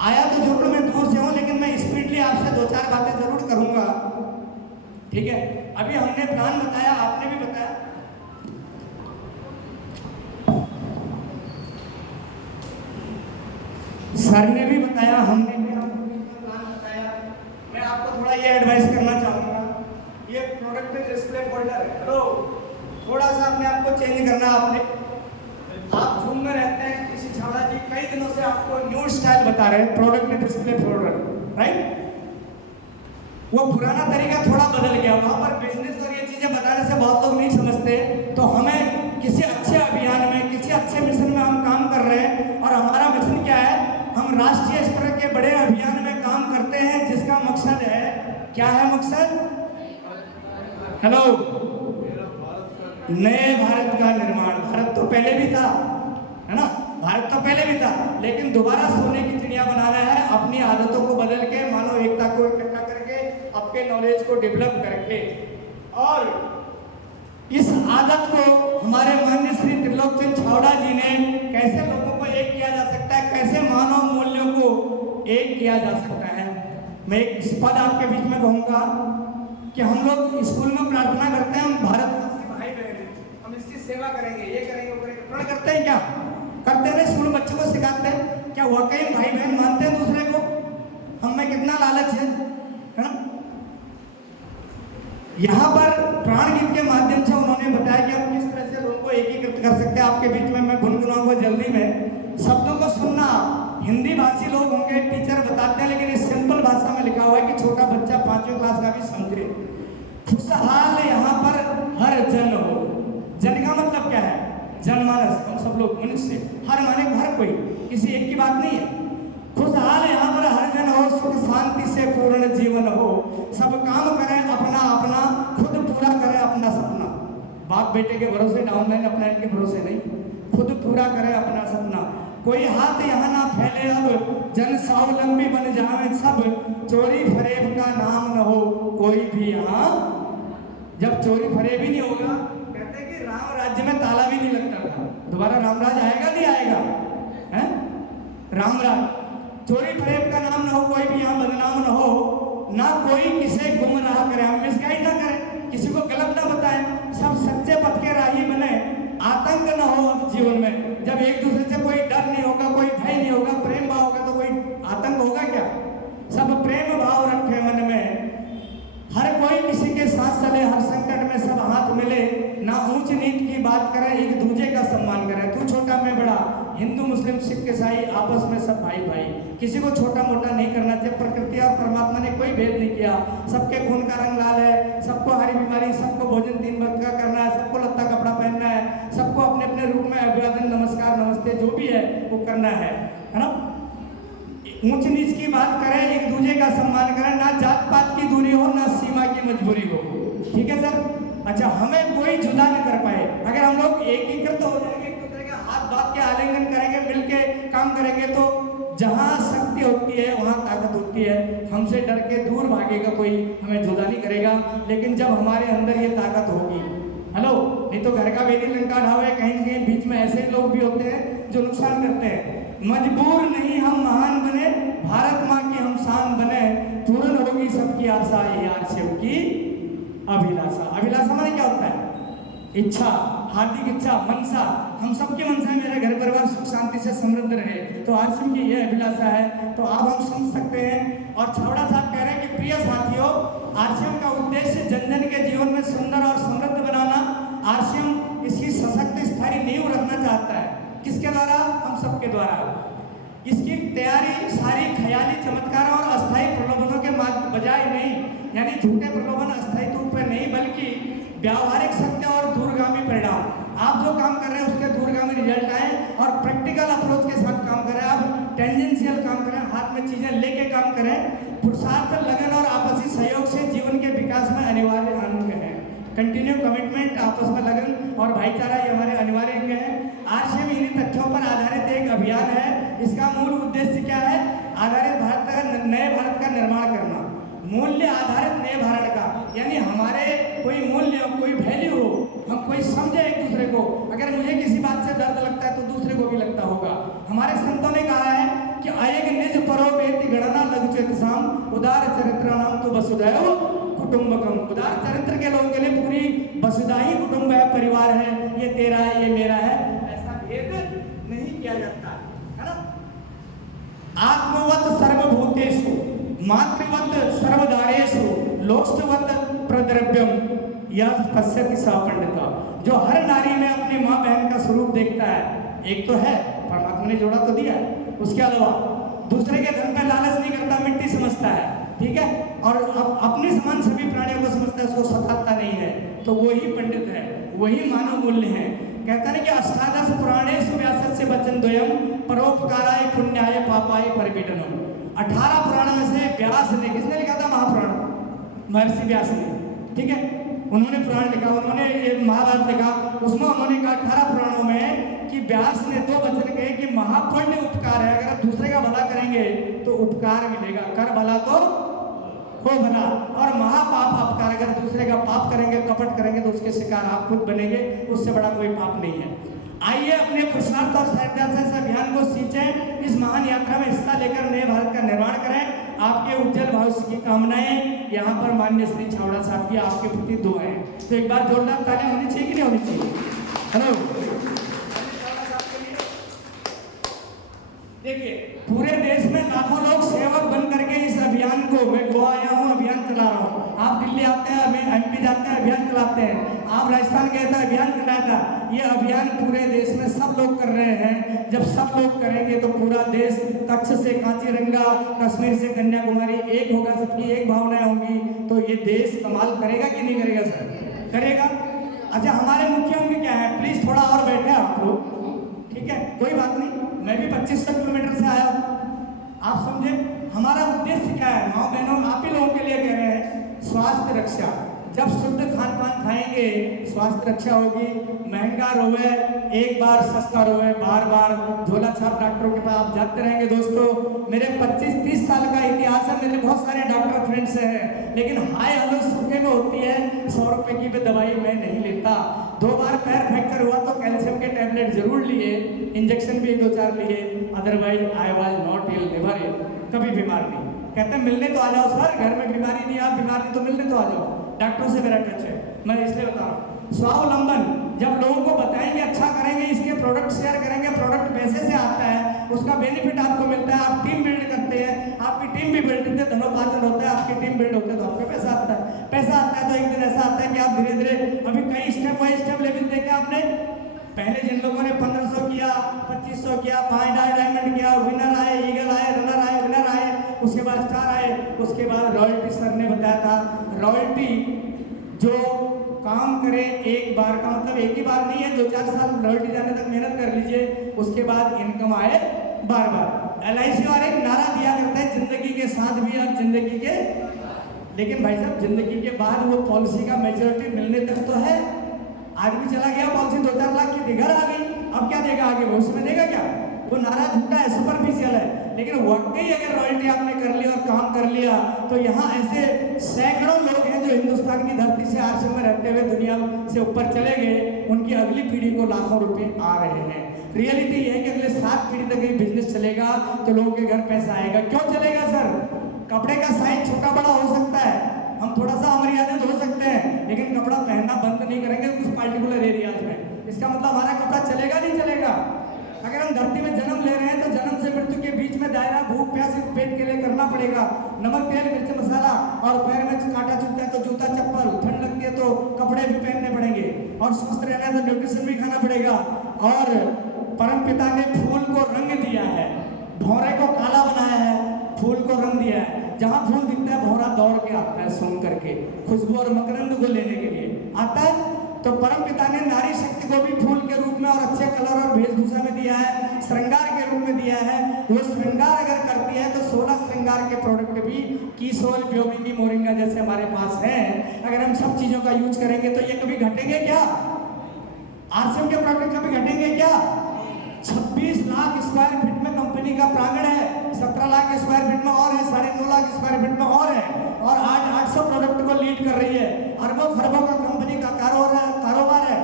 आया तो जरूर मैं दूर से हूँ, लेकिन मैं स्पीडली आपसे 2-4 बातें जरूर करूँगा, ठीक है। अभी हमने प्लान बताया, आपने भी बताया, सर ने भी बताया, हमने भी आपको प्लान बताया। मैं आपको थोड़ा ये एडवाइस करना चाहूँगा, ये प्रोडक्ट डिस्प्ले फोल्डर है। हेलो, थोड़ा सा अपने आप को चेंज करना। आप झूम में रहते हैं, किसी छाड़ा जी कई दिनों से आपको न्यू स्टाइल बता रहे हैं, प्रोडक्ट डिस्प्ले फोल्डर, राइट। वो पुराना तरीका थोड़ा बदल गया, वहाँ पर बिजनेस और ये चीज़ें बताने से बहुत लोग नहीं समझते। तो हमें किसी अच्छे अभियान में, किसी अच्छे मिशन में हम काम कर रहे हैं, और हमारा मिशन क्या है, हम राष्ट्रीय स्तर के बड़े अभियान में काम करते हैं, जिसका मकसद है, क्या है मकसद? हेलो, नए भारत का निर्माण। भारत तो पहले भी था, है ना, भारत तो पहले भी था, लेकिन दोबारा सोने की चिड़िया बनाना है, अपनी आदतों को बदल के, मानव एकता को इकट्ठा करके, आपके नॉलेज को डेवलप करके, और इस आदत को हमारे माननीय श्री त्रिलोक चंद छावड़ा जी ने कैसे लोगों को एक किया जा सकता है, कैसे मानव मूल्यों को एक किया जा सकता है। मैं एक पद आपके बीच में कहूँगा कि हम लोग स्कूल में प्रार्थना करते हैं, हम भारतवासी भाई बहन हैं, हम इसकी सेवा करेंगे, ये करेंगे, वो करेंगे, प्रण करते हैं, क्या करते हैं? स्कूल में बच्चों को सिखाते हैं, क्या वाकई भाई बहन मानते हैं दूसरे को? हम में कितना लालच है ना। यहाँ पर प्राण गीत के माध्यम से उन्होंने बताया कि हम किस तरह से लोगों को एकीकृत कर सकते हैं। आपके बीच में मैं गुनगुनाऊंगा जल्दी में, शब्दों को सुनना। हिंदी भाषी लोग होंगे, टीचर बताते हैं, लेकिन इस सिंपल भाषा में लिखा हुआ है कि छोटा बच्चा 5वीं क्लास का भी समझे। खुशहाल यहाँ पर हर जन हो। जन का मतलब क्या है? जनमानस, हम सब लोग मनुष्य। हर माने हर कोई, किसी एक की बात नहीं है। खुशहाल यहाँ पर हर जन हो, सुख शांति से पूर्ण जीवन हो, सब काम करें अपना अपना, खुद पूरा करें अपना सपना। बाप बेटे के भरोसे, डाउनलाइन अपना इनके भरोसे नहीं, खुद पूरा करें अपना सपना। कोई हाथ यहाँ ना फैले अब, जन स्वावलंबी बन जाए सब, चोरी फरेब का नाम न हो कोई भी यहाँ। जब चोरी फरेब ही नहीं होगा, कहते हैं कि राम राज्य में ताला भी नहीं लगता था। दोबारा रामराज आएगा नहीं आएगा? है रामराज। चोरी फरेब का नाम न हो, कोई भी यहाँ बदनाम न हो, ना कोई किसे गुमराह करे, हम मिसगाइड ना करें, किसी को गलत ना बताएं, सब सच्चे पथ के राही बने। आतंक न हो अब जीवन में, जब एक दूसरे से कोई डर नहीं होगा, कोई भय नहीं होगा, प्रेम भाव होगा, तो कोई आतंक होगा क्या? सब प्रेम भाव रखे मन में, हर कोई किसी के साथ चले, हर संकट में सब हाथ मिले, ना ऊंच नीच की बात करें, एक दूसरे का सम्मान करें। तू छोटा मैं बड़ा, हिंदू मुस्लिम सिख ईसाई आपस में सब भाई भाई, किसी को छोटा मोटा नहीं करना चाहिए। प्रकृति और परमात्मा ने कोई भेद नहीं किया, सबके खून का रंग लाल है, सबको हरी बीमारी, सबको भोजन 3 वक्त का करना है, सबको लत्ता कपड़ा पहनना है, सबको अपने अपने रूप में अभिवादन नमस्कार नमस्ते जो भी है वो करना है ना। ऊंच नीच की बात करें, एक दूसरे का सम्मान करें, ना जात पात की दूरी हो, ना सीमा की मजबूरी हो। ठीक है सर? अच्छा, हमें कोई जुदा न कर पाए। अगर हम लोग एकीकृत हो जाएंगे, एक दूसरे के हाथ बात के आलिंगन करेंगे, मिलके काम करेंगे, तो जहाँ शक्ति होती है वहाँ ताकत होती है। हमसे डर के दूर भागेगा कोई, हमें जुदा नहीं करेगा। लेकिन जब हमारे अंदर ये ताकत होगी, हेलो, नहीं तो घर का बेदी लंका ढावे, कहीं कहीं बीच में ऐसे लोग भी होते हैं जो नुकसान करते हैं। मजबूर नहीं हम महान बने, भारत माँ की हम शान बने, पूर्ण होगी सबकी आशा, ये आरसीएम की अभिलाषा। अभिलाषा माने क्या होता है? इच्छा, हार्दिक इच्छा, मनसा। हम सबकी मनसा है मेरा घर परिवार सुख शांति से समृद्ध रहे, तो आरसीएम की यह अभिलाषा है। तो आप हम समझ सकते हैं। और छावड़ा साहब कह रहे हैं कि प्रिय साथियों, आरसीएम का उद्देश्य जन जन के जीवन में सुंदर और समृद्ध बनाना। आरसीएम इसकी सशक्त स्थायी नींव रखना चाहता है। किसके द्वारा? हम सबके द्वारा। इसकी तैयारी सारी ख्याली चमत्कार और अस्थायी प्रलोभनों के बजाय नहीं, यानी झूठे प्रलोभन अस्थायी रूप पे नहीं, बल्कि व्यावहारिक सत्य और दूरगामी परिणाम। आप जो काम कर रहे हैं उसके दूरगामी रिजल्ट आए, और प्रैक्टिकल अप्रोच के साथ काम करें। आप टेंजेंशियल काम करें, हाथ में चीजें लेके काम करें। पुरुषार्थ, लगन और आपसी सहयोग से जीवन के विकास में अनिवार्य अंग है। कंटिन्यू कमिटमेंट, आपस में लगन और भाईचारा, ये हमारे अनिवार्य अंग हैं। आरसीएम इन्हीं तथ्यों पर आधारित एक अभियान है। इसका मूल उद्देश्य क्या है? आधारित भारत का, नए भारत का निर्माण करना, मूल्य आधारित नए भारत का। यानी हमारे कोई मूल्य, कोई वैल्यू हो, हम कोई समझे एक दूसरे को। अगर मुझे किसी बात से दर्द लगता है तो दूसरे को भी लगता होगा। हमारे संतों ने कहा है कि अयग निज परोवेति गणना लघु चेतसाम उदार चरित्र नाम तो वसुदैव कुटुंबकम। उदार चरित्र के लोगों के लिए पूरी वसुधा ही कुटुंब है, परिवार है, ये तेरा है, ये मेरा है, ऐसा भेद नहीं किया जाता है ना। आत्मवत सर्वभूतेषु मातृवत सर्वदारेषु लोष्टवत प्रद्रव्यम यह पश्यति सा पंडिता। जो हर नारी में अपनी माँ बहन का स्वरूप देखता है, एक तो है परमात्मा ने जोड़ा तो दिया है, उसके अलावा दूसरे के धन पे लालच नहीं करता, मिट्टी समझता है, ठीक है, और अपने समान सभी प्राणियों को समझता है, उसको सताता नहीं है, तो वही पंडित है, वही मानव मूल्य है। कहता है कि अष्टादश पुराणेषु व्यासस्य वचन द्वयम परोपकाराय पुण्याय पापाय परिपीडनम। 18 पुराणों में से व्यास ने, किसने लिखा था महापुराण? महर्षि व्यास ने, ठीक है, उन्होंने पुराण लिखा, उन्होंने ये महाभारत लिखा, उसमें उन्होंने कहा 18 पुराणों में कि व्यास ने 2 वचन कहे कि महापुण्य उपकार है, अगर आप दूसरे का भला करेंगे तो उपकार मिलेगा, कर भला तो हो भला, और महापाप अपकार, अगर दूसरे का पाप करेंगे, कपट करेंगे तो उसके शिकार आप खुद बनेंगे, उससे बड़ा कोई पाप नहीं है। आइए अपने पुरुषार्थ और साहित्य से इस अभियान को सींचें, इस महान यात्रा में हिस्सा लेकर नए भारत का निर्माण करें। आपके उज्जवल भविष्य की कामनाएं यहाँ पर माननीय श्री छावड़ा साहब की आपके प्रति दुआएं। तो एक बार जोरदार तालियां होनी चाहिए कि नहीं होनी चाहिए? हेलो, देखिए पूरे देश में लाखों लोग सेवक बन करके इस अभियान को, मैं गोवा आया हूँ, अभियान चला रहा हूँ, आप दिल्ली आते हैं, MP जाते हैं, अभियान चलाते हैं, आप राजस्थान गए थे, अभियान चलाया था। ये अभियान पूरे देश में सब लोग कर रहे हैं। जब सब लोग करेंगे तो पूरा देश, कच्छ से कांचीरंगा, कश्मीर से कन्याकुमारी एक होगा, सबकी एक भावनाएं होंगी, तो ये देश कमाल करेगा कि नहीं करेगा सर? करेगा। अच्छा, हमारे मुख्य अंग क्या है? प्लीज थोड़ा और बैठे आप लोग, ठीक है, कोई बात नहीं, मैं भी 2500 किलोमीटर से आया हूँ। आप समझे हमारा उद्देश्य क्या है? माँ बहनों, आप ही लोगों के लिए कह रहे हैं, स्वास्थ्य रक्षा। जब शुद्ध खान पान खाएंगे स्वास्थ्य रक्षा होगी। महंगा रोवे एक बार, सस्ता रोवे बार बार, झोला छाप डॉक्टरों के पास आप जाते रहेंगे। दोस्तों, मेरे 25-30 साल का इतिहास है, मेरे बहुत सारे डॉक्टर फ्रेंड्स हैं, लेकिन हाय हेलो सूखे में होती है, 100 रुपए की भी दवाई मैं नहीं लेता। 2 बार पैर फ्रैक्चर हुआ तो कैल्शियम के टैबलेट जरूर लिए, इंजेक्शन भी 2-4 लिए, otherwise I was not ill, never ill, कभी बीमार नहीं। कहते हैं मिलने तो आ जाओ सर, घर में बीमारी नहीं, आप बीमार नहीं तो मिलने तो आ जाओ। डॉक्टरों से मेरा टच है, मैं इसलिए बता रहा हूँ। स्वावलंबन, जब लोगों को बताएंगे, अच्छा करेंगे, इसके प्रोडक्ट शेयर करेंगे, प्रोडक्ट पैसे से आता है, उसका बेनिफिट आपको मिलता है, आप टीम बिल्ड करते हैं, आपकी टीम भी बिल्ड होती है, धनोपार्जन होता है, आपकी टीम बिल्ड होती है तो आपको पैसा आता है। पैसा आता है तो एक दिन ऐसा आता है कि आप धीरे धीरे, अभी कई स्टेप बाई स्टेप लेवल देखे आपने, पहले जिन लोगों ने 1500 किया, 2500 किया, 5 डायमंड किया, विनर आए, ईगल आए, रनर आए, विनर आए, उसके बाद स्टार आए, उसके बाद रॉयल्टी। सर ने बताया था रॉयल्टी जो काम करे एक बार का मतलब एक ही बार नहीं है, 2-4 साल रॉयल्टी जाने तक मेहनत कर लीजिए, उसके बाद इनकम आए बार बार। LIC वाले एक नारा दिया करता है, जिंदगी के साथ भी अब जिंदगी के, लेकिन भाई साहब जिंदगी के बाद वो पॉलिसी का मेच्योरिटी मिलने तक तो है। आदमी चला गया, पॉलिसी 2-4 लाख की घर आ गई, अब क्या देगा आगे, भविष्य में देगा क्या? वो नारा झूठा है, सुपरफिशियल है। लेकिन वाकई अगर रॉयल्टी आपने कर ली और काम कर लिया तो यहाँ ऐसे सैकड़ों लोग हैं जो हिंदुस्तान की धरती से आश्रम में रहते हुए दुनिया से ऊपर चले गए, उनकी अगली पीढ़ी को लाखों रुपए आ रहे हैं। रियलिटी ये है कि अगले 7 पीढ़ी तक ये बिजनेस चलेगा तो लोगों के घर पैसा आएगा। क्यों चलेगा सर? कपड़े का साइज छोटा बड़ा हो सकता है, हम थोड़ा सा अमर्यादित हो सकते हैं, लेकिन कपड़ा पहनना बंद नहीं करेंगे कुछ पार्टिकुलर एरियाज में। इसका मतलब हमारा कपड़ा चलेगा नहीं चलेगा? अगर हम धरती में जन्म ले रहे हैं तो जन्म से मृत्यु के बीच में दायरा भूख प्यास पेट के लिए करना पड़ेगा। नमक तेल मिर्च मसाला, और पैर में कांटा चुभता है तो जूता चप्पल, ठंड लगती है तो कपड़े भी पहनने पड़ेंगे, और स्वस्थ रहना है तो न्यूट्रिशन भी खाना पड़ेगा। और परमपिता ने फूल को रंग दिया है, भौरे को काला बनाया है, फूल को रंग दिया है। जहाँ फूल दिखता है भौरा दौड़ के आता है सूंघ करके, खुशबू और मकरंद को लेने के लिए आता है। तो परमपिता ने नारी शक्ति को भी फूल के रूप में और अच्छे कलर और वेशभूषा में दिया है, श्रृंगार के रूप में दिया है। वो श्रृंगार अगर करती है तो 16 श्रृंगार के प्रोडक्ट भी कीसोल, ब्योमिनी, मोरिंगा जैसे हमारे पास हैं। अगर हम सब चीजों का यूज करेंगे तो ये कभी घटेंगे क्या? आरसीएम के प्रोडक्ट कभी घटेंगे क्या? 26 लाख स्क्वायर फीट में कंपनी का प्रांगण है, 17 लाख स्क्वायर फीट में और है, 9.5 लाख स्क्वायर फीट में और है, और आज 800 प्रोडक्ट को लीड कर रही है। अरबों खरबों का कंपनी का कारोबार है,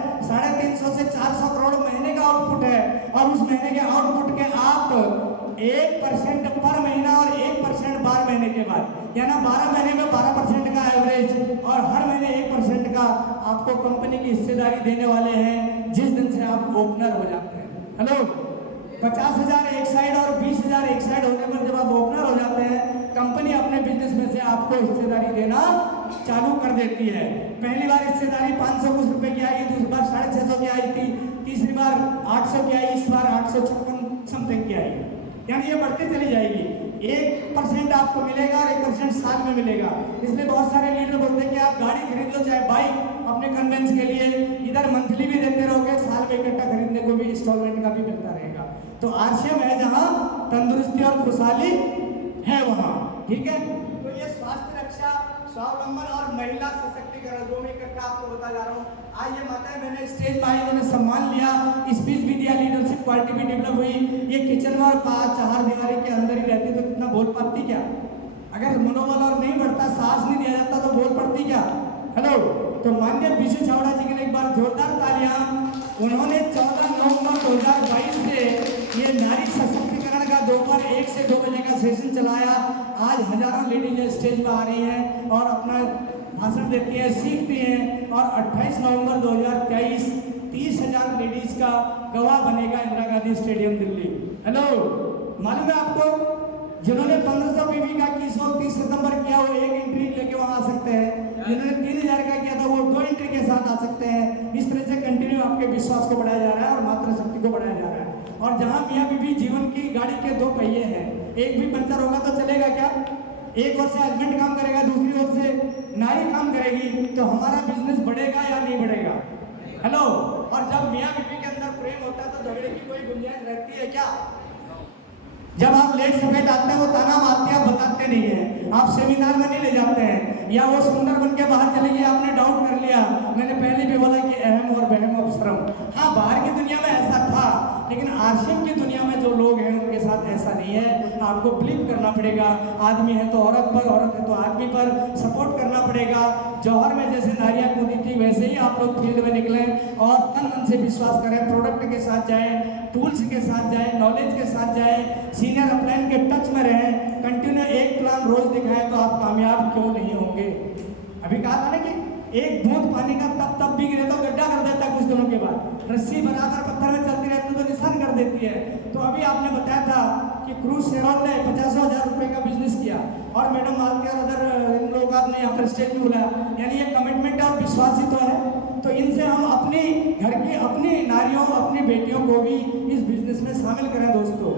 और उस महीने के आउटपुट के आप 1% पर महीना और 1% 12 महीने के बाद, यानी 12 महीने में 12% का एवरेज और हर महीने 1% का आपको कंपनी की हिस्सेदारी देने वाले हैं जिस दिन से आप ओपनर हो जाते हैं। हेलो, 50,000 एक साइड और 20,000 एक साइड होने पर जब आप ओपनर हो जाते हैं, कंपनी अपने बिजनेस में से आपको हिस्सेदारी देना चालू कर देती है। पहली बार हिस्सेदारी 500 कुछ रुपए की आई, दूसरी बार 650 की आई थी, तीसरी बार 800 की आई, इस बार 856 समथिंग की आई, यानी ये बढ़ती चली जाएगी। 1% आपको मिलेगा और 1% साल में मिलेगा। इसलिए बहुत सारे लीडर बोलते हैं कि आप गाड़ी खरीद लो चाहे बाइक, अपने कन्वेंस के लिए इधर मंथली भी देते रहोगे, साल में इकट्ठा खरीदने को भी इंस्टॉलमेंट का भी मिलता रहेगा। तो आरसीएम है जहाँ तंदुरुस्ती और खुशहाली है वहाँ, ठीक है। तो ये स्वास्थ्य रक्षा, स्वावलंबन और महिला सशक्तिकरण जो मैं इकट्ठा आपको बता जा रहा हूँ। आइए माताएं, मैंने स्टेज में आई, इन्होंने सम्मान लिया, स्पीच भी दिया, लीडरशिप क्वालिटी भी डेवलप हुई। ये किचन में और 4 दीवारी के अंदर ही रहती तो कितना बोल पाती क्या? अगर मनोबल और नहीं बढ़ता, साहस नहीं दिया जाता तो बोल पड़ती क्या? हेलो, तो माननीय विशु छावड़ा जी के लिए एक बार जोरदार तालियां। उन्होंने 14 नवंबर 2022 से ये नारी सशक्तिकरण का दोपहर 1 से 2 बजे का सेशन चलाया। आज हजारों लेडीज स्टेज पर आ रही हैं और अपना भाषण देती हैं, सीखती हैं। और 28 नवंबर 2023 30,000 लेडीज का गवाह बनेगा इंदिरा गांधी स्टेडियम दिल्ली। हेलो, मालूम है आपको, जिन्होंने 1500 पीवी का 30 सितंबर किया वो 1 एंट्री लेके वहां आ सकते हैं, जिन्होंने 3000 का किया था वो 2 एंट्री के साथ आ सकते हैं। इस तरह से कंटिन्यू आपके विश्वास को बढ़ाया जा रहा है और मात्रा शक्ति को बढ़ाया जा रहा है। और जहां मियाँ बीवी जीवन की गाड़ी के 2 पहिए हैं, एक भी पंचर होगा तो चलेगा क्या? एक ओर से हस्बैंड काम करेगा, दूसरी ओर से नारी काम करेगी, तो हमारा बिजनेस बढ़ेगा या नहीं बढ़ेगा? हेलो, और जब मियाँ बीवी के अंदर प्रेम होता है तो झगड़े की कोई गुंजाइश रहती है क्या? जब आप लेट सफेद आते हैं वो ताना मारते हैं, आप बताते नहीं है, आप सेमिनार में नहीं ले जाते हैं, या वो सुंदर बन के बाहर चले गए, आपने डाउट कर लिया। मैंने पहले भी बोला कि अहम और बहम अवसरम, हाँ बाहर की दुनिया में ऐसा था, लेकिन आरसीएम की दुनिया में जो लोग हैं उनके साथ ऐसा नहीं है। आपको बिलीव करना पड़ेगा, आदमी है तो औरत पर, औरत है तो आदमी पर सपोर्ट करना पड़ेगा। जौहर में जैसे नारियां कूदी थी वैसे ही आप लोग फील्ड में निकलें और तन मन से विश्वास करें, प्रोडक्ट के साथ जाएं, टूल्स के साथ जाएं, नॉलेज के साथ जाएं, सीनियर अपलाइन के टच में रहें, कंटिन्यू एक प्लान रोज दिखाएं तो आप कामयाब क्यों नहीं होंगे। अभी कहा था ना कि एक बूंद पानी का तब भी गिरे तो गड्ढा कर देता है, कुछ दिनों के बाद रस्सी बराबर पत्थर में चलती रहती है तो निशान कर देती है। तो अभी आपने बताया था कि क्रूज शेरोन ने 50,000 रुपए का बिजनेस किया और मैडम मालती और अदर इन लोग आपने यहाँ पर स्टेज में बुलाया, यानी ये कमिटमेंट और विश्वास ही तो है। तो इनसे हम अपनी घर की अपनी नारियों, अपनी बेटियों को भी इस बिजनेस में शामिल करें दोस्तों।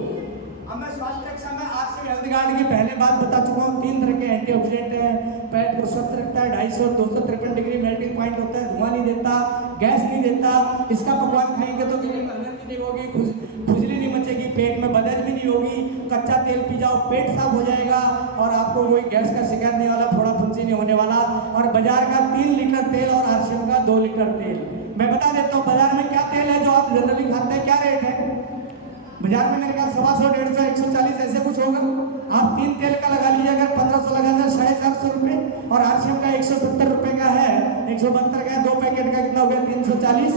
अब मैं स्वास्थ्य रक्षा में आरसीएम हेल्थ गार्ड की पहले बात बता चुका हूँ। 3 तरह के एंटीऑक्सीडेंट है, पेट को स्वस्थ रखता है, 250 और 253 डिग्री मेल्टिंग पॉइंट होता है, धुआं नहीं देता, गैस नहीं देता। इसका पकवान खाएंगे तो गले में एलर्जी नहीं होगी, खुजली नहीं मचेगी, पेट में बदहज भी नहीं होगी, कच्चा तेल पी जाओ पेट साफ हो जाएगा और आपको कोई गैस का शिकायत नहीं वाला, थोड़ा फुंसी नहीं होने वाला। और बाजार का 3 लीटर तेल और आरसीएम का 2 लीटर तेल। मैं बता देता हूँ बाजार में क्या तेल है जो आप जनरली खाते हैं, क्या रेट है बाजार में? मेरे ख्याल 125, 150, 140 ऐसे कुछ होगा। आप 3 तेल का लगा लीजिए, अगर 1500 लगा जाए 450 रुपये, और आरसीएम का 170 रुपये का है, 172 का है, 2 पैकेट का कितना हो गया 340,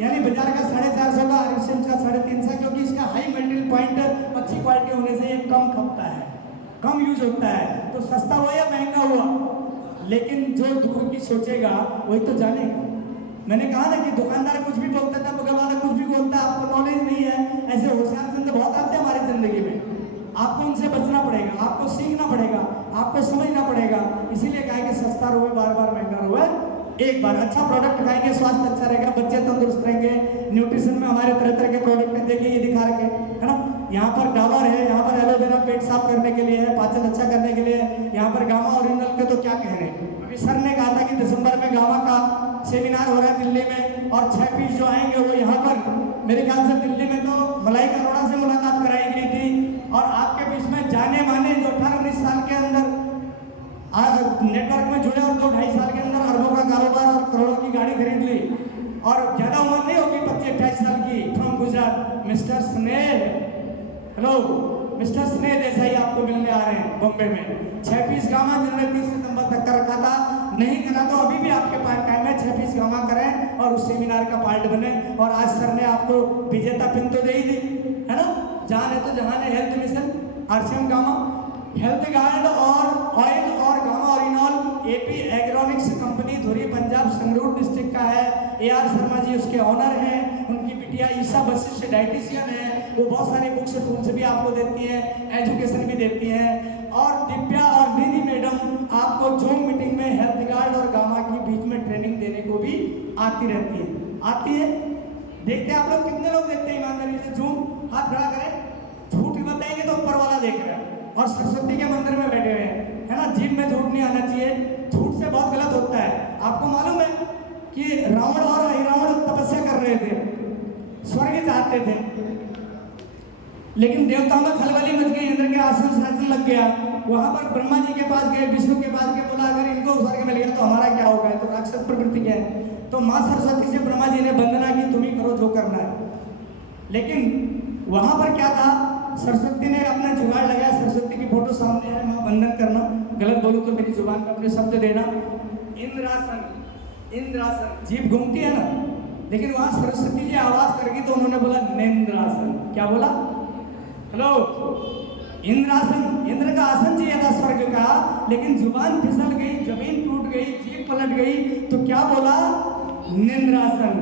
यानी बाजार का 450 का, आरसीएम का 350, क्योंकि इसका हाई मेल्टिंग पॉइंट अच्छी क्वालिटी होने से ये कम खपता है, कम यूज होता है। तो सस्ता हुआ या महंगा हुआ, लेकिन जो दूर की सोचेगा वही तो जानेगा। मैंने कहा ना कि दुकानदार कुछ भी बोलता था, बगल वाला कुछ भी बोलता, आपको नॉलेज नहीं है। ऐसे होशियार बंदे बहुत आते हैं हमारी जिंदगी में, आपको उनसे बचना पड़ेगा, आपको सीखना पड़ेगा, आपको समझना पड़ेगा। इसीलिए कहा कि सस्ता रोए बार बार, महंगा रोए एक बार। अच्छा प्रोडक्ट खाएंगे, स्वास्थ्य अच्छा रहेगा, बच्चे तंदुरुस्त रहेंगे। न्यूट्रिशन में हमारे तरह तरह के प्रोडक्ट है, देखिए ये दिखा रखे है ना, यहाँ पर डाबर है, यहाँ पर एलोवेरा पेट साफ करने के लिए है, पाचन अच्छा करने के लिए, यहाँ पर गामा ओरिजिनल के तो क्या कह रहे हैं। अभी सर ने कहा था कि दिसंबर में गामा का सेमिनार हो रहा है दिल्ली में, और 6 पीस जो आएंगे वो यहाँ पर मेरे ख्याल से दिल्ली में तो मलाइका अरोड़ा से मुलाकात कराई गई थी। और आपके बीच में जाने माने जो 18-19 साल के अंदर नेटवर्क में जुड़े और 2-2.5 साल के अंदर अरबों का कारोबार और करोड़ों की गाड़ी खरीद ली, और ज्यादा उम्र नहीं होगी 25-28 साल की, फ्रॉम गुजरात, मिस्टर स्नेह। हेलो, मिस्टर स्नेह देसाई आपको मिलने आ रहे हैं बॉम्बे में। 6 पीस गामा जिन्होंने 30 सितंबर तक का रखा था, नहीं करा तो अभी भी आपके पास टाइम है, 6 फीस जमा करें और उस सेमिनार का पार्ट बने। और आज सर ने आपको विजेता पिन तो दे ही दी है ना, जान है तो जहान है। Health mission RCM gamma health guard और ऑयल और गामा ऑरिनॉल एपी एग्रोनिक्स कंपनी धुरी पंजाब संगरूर डिस्ट्रिक्ट का है। AR शर्मा जी उसके ऑनर हैं। उनकी बिटिया ईशा वशिष्ठ डाइटिशियन है, वो बहुत सारे बुक्स टूल्स भी आपको देती है, एजुकेशन भी देती है। और दिव्या और निधि मैडम आपको जूम मीटिंग में हेल्थ गार्ड और गामा के बीच में ट्रेनिंग देने को भी आती रहती है। आती है, देखते हैं आप लोग कितने लोग देखते हैं ईमानदारी से? जूम हाथ खड़ा करें। झूठ बताएंगे तो ऊपर वाला देख रहा है और सरस्वती के मंदिर में बैठे हुए हैं, है ना। जीभ में झूठ नहीं आना चाहिए, झूठ से बहुत गलत होता है। आपको मालूम है कि रावण और अहिरावण तपस्या कर रहे थे, स्वर्ग चाहते थे, लेकिन देवताओं में खलबली मच गई, इंद्र के आसन शासन लग गया। वहां पर ब्रह्मा जी के पास गए, विष्णु के पास गए, बोला अगर इनको स्वर्ग मिल गया तो हमारा क्या होगा, तो राक्षस प्रवृत्ति क्या है। तो माँ सरस्वती से ब्रह्मा जी ने वंदना की, तुम ही करो जो करना है। लेकिन वहां पर क्या था, सरस्वती ने अपना जुगाड़ लगाया। सरस्वती की फोटो सामने है, माँ वंदन करना, गलत बोलूं तो मेरी जुबान पे अपने शब्द देना। इंद्रासन, इंद्रासन, जीभ घूमती है ना, लेकिन वहां सरस्वती जी आवाज करगी तो उन्होंने बोला नेन्द्रासन। क्या बोला? हेलो, इंद्रासन, इंद्र का आसन चाहिए था स्वर्ग का, लेकिन जुबान फिसल गई, जमीन टूट गई, जीभ पलट गई, तो क्या बोला? निंद्रासन।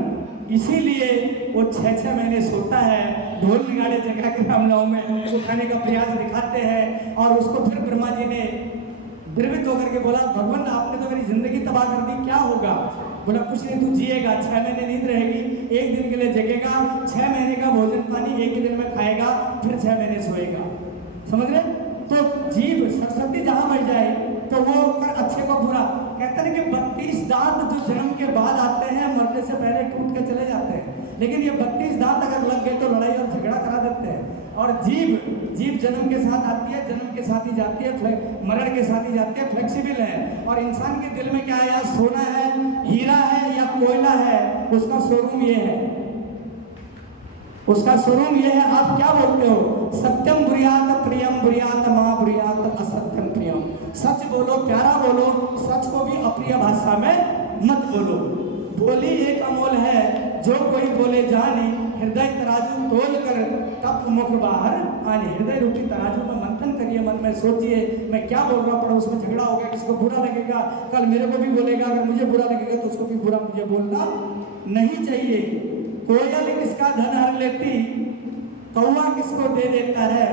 इसीलिए वो 6-6 महीने सोता है, ढोल निगाड़े जगह के रामनव में उठाने का प्रयास दिखाते हैं। और उसको फिर ब्रह्मा जी ने द्रवित होकर के बोला, भगवान आपने तो मेरी जिंदगी तबाह कर दी, क्या होगा? बोला कुछ नहीं, तू जिएगा, 6 महीने नींद रहेगी, 1 दिन के लिए जगेगा, 6 महीने का भोजन पानी 1 ही दिन में खाएगा, फिर 6 महीने सोएगा। समझ रहे? तो जीव सरस्वती जहां बैठ जाए तो वो कर अच्छे को बुरा कहते हैं कि 32 दांत जो जन्म के बाद आते हैं, मरने से पहले टूट के चले जाते हैं, लेकिन ये 32 दांत अगर लग गए तो लड़ाई और झगड़ा करा देते हैं। और जीव जन्म के साथ आती है, जन्म के साथ ही जाती है, मरण के साथ ही जाती है, फ्लेक्सिबल है। और इंसान के दिल में क्या है, या सोना है, हीरा है या कोयला है, उसका शोरूम ये है, उसका शोरूम ये है। आप क्या बोलते हो? सत्यम बुरियात प्रियम बुरियात मां बुरियात असत्यम प्रियम। सच बोलो, प्यारा बोलो, सच को भी अप्रिय भाषा में मत बोलो। बोली एक अमोल है, जो कोई बोले जानी, हृदय तराजू तोल कर तप मुख बाहर आने। हृदय रूपी तराजू में मंथन करिए, मन में सोचिए मैं क्या बोल रहा हूँ। पड़ोस में झगड़ा हो गया, किसको बुरा लगेगा, कल मेरे को भी बोलेगा, अगर मुझे बुरा लगेगा तो उसको भी बुरा मुझे बोलना नहीं चाहिए। कोयल किसका धन हर लेती, कौवा किसको दे देता है,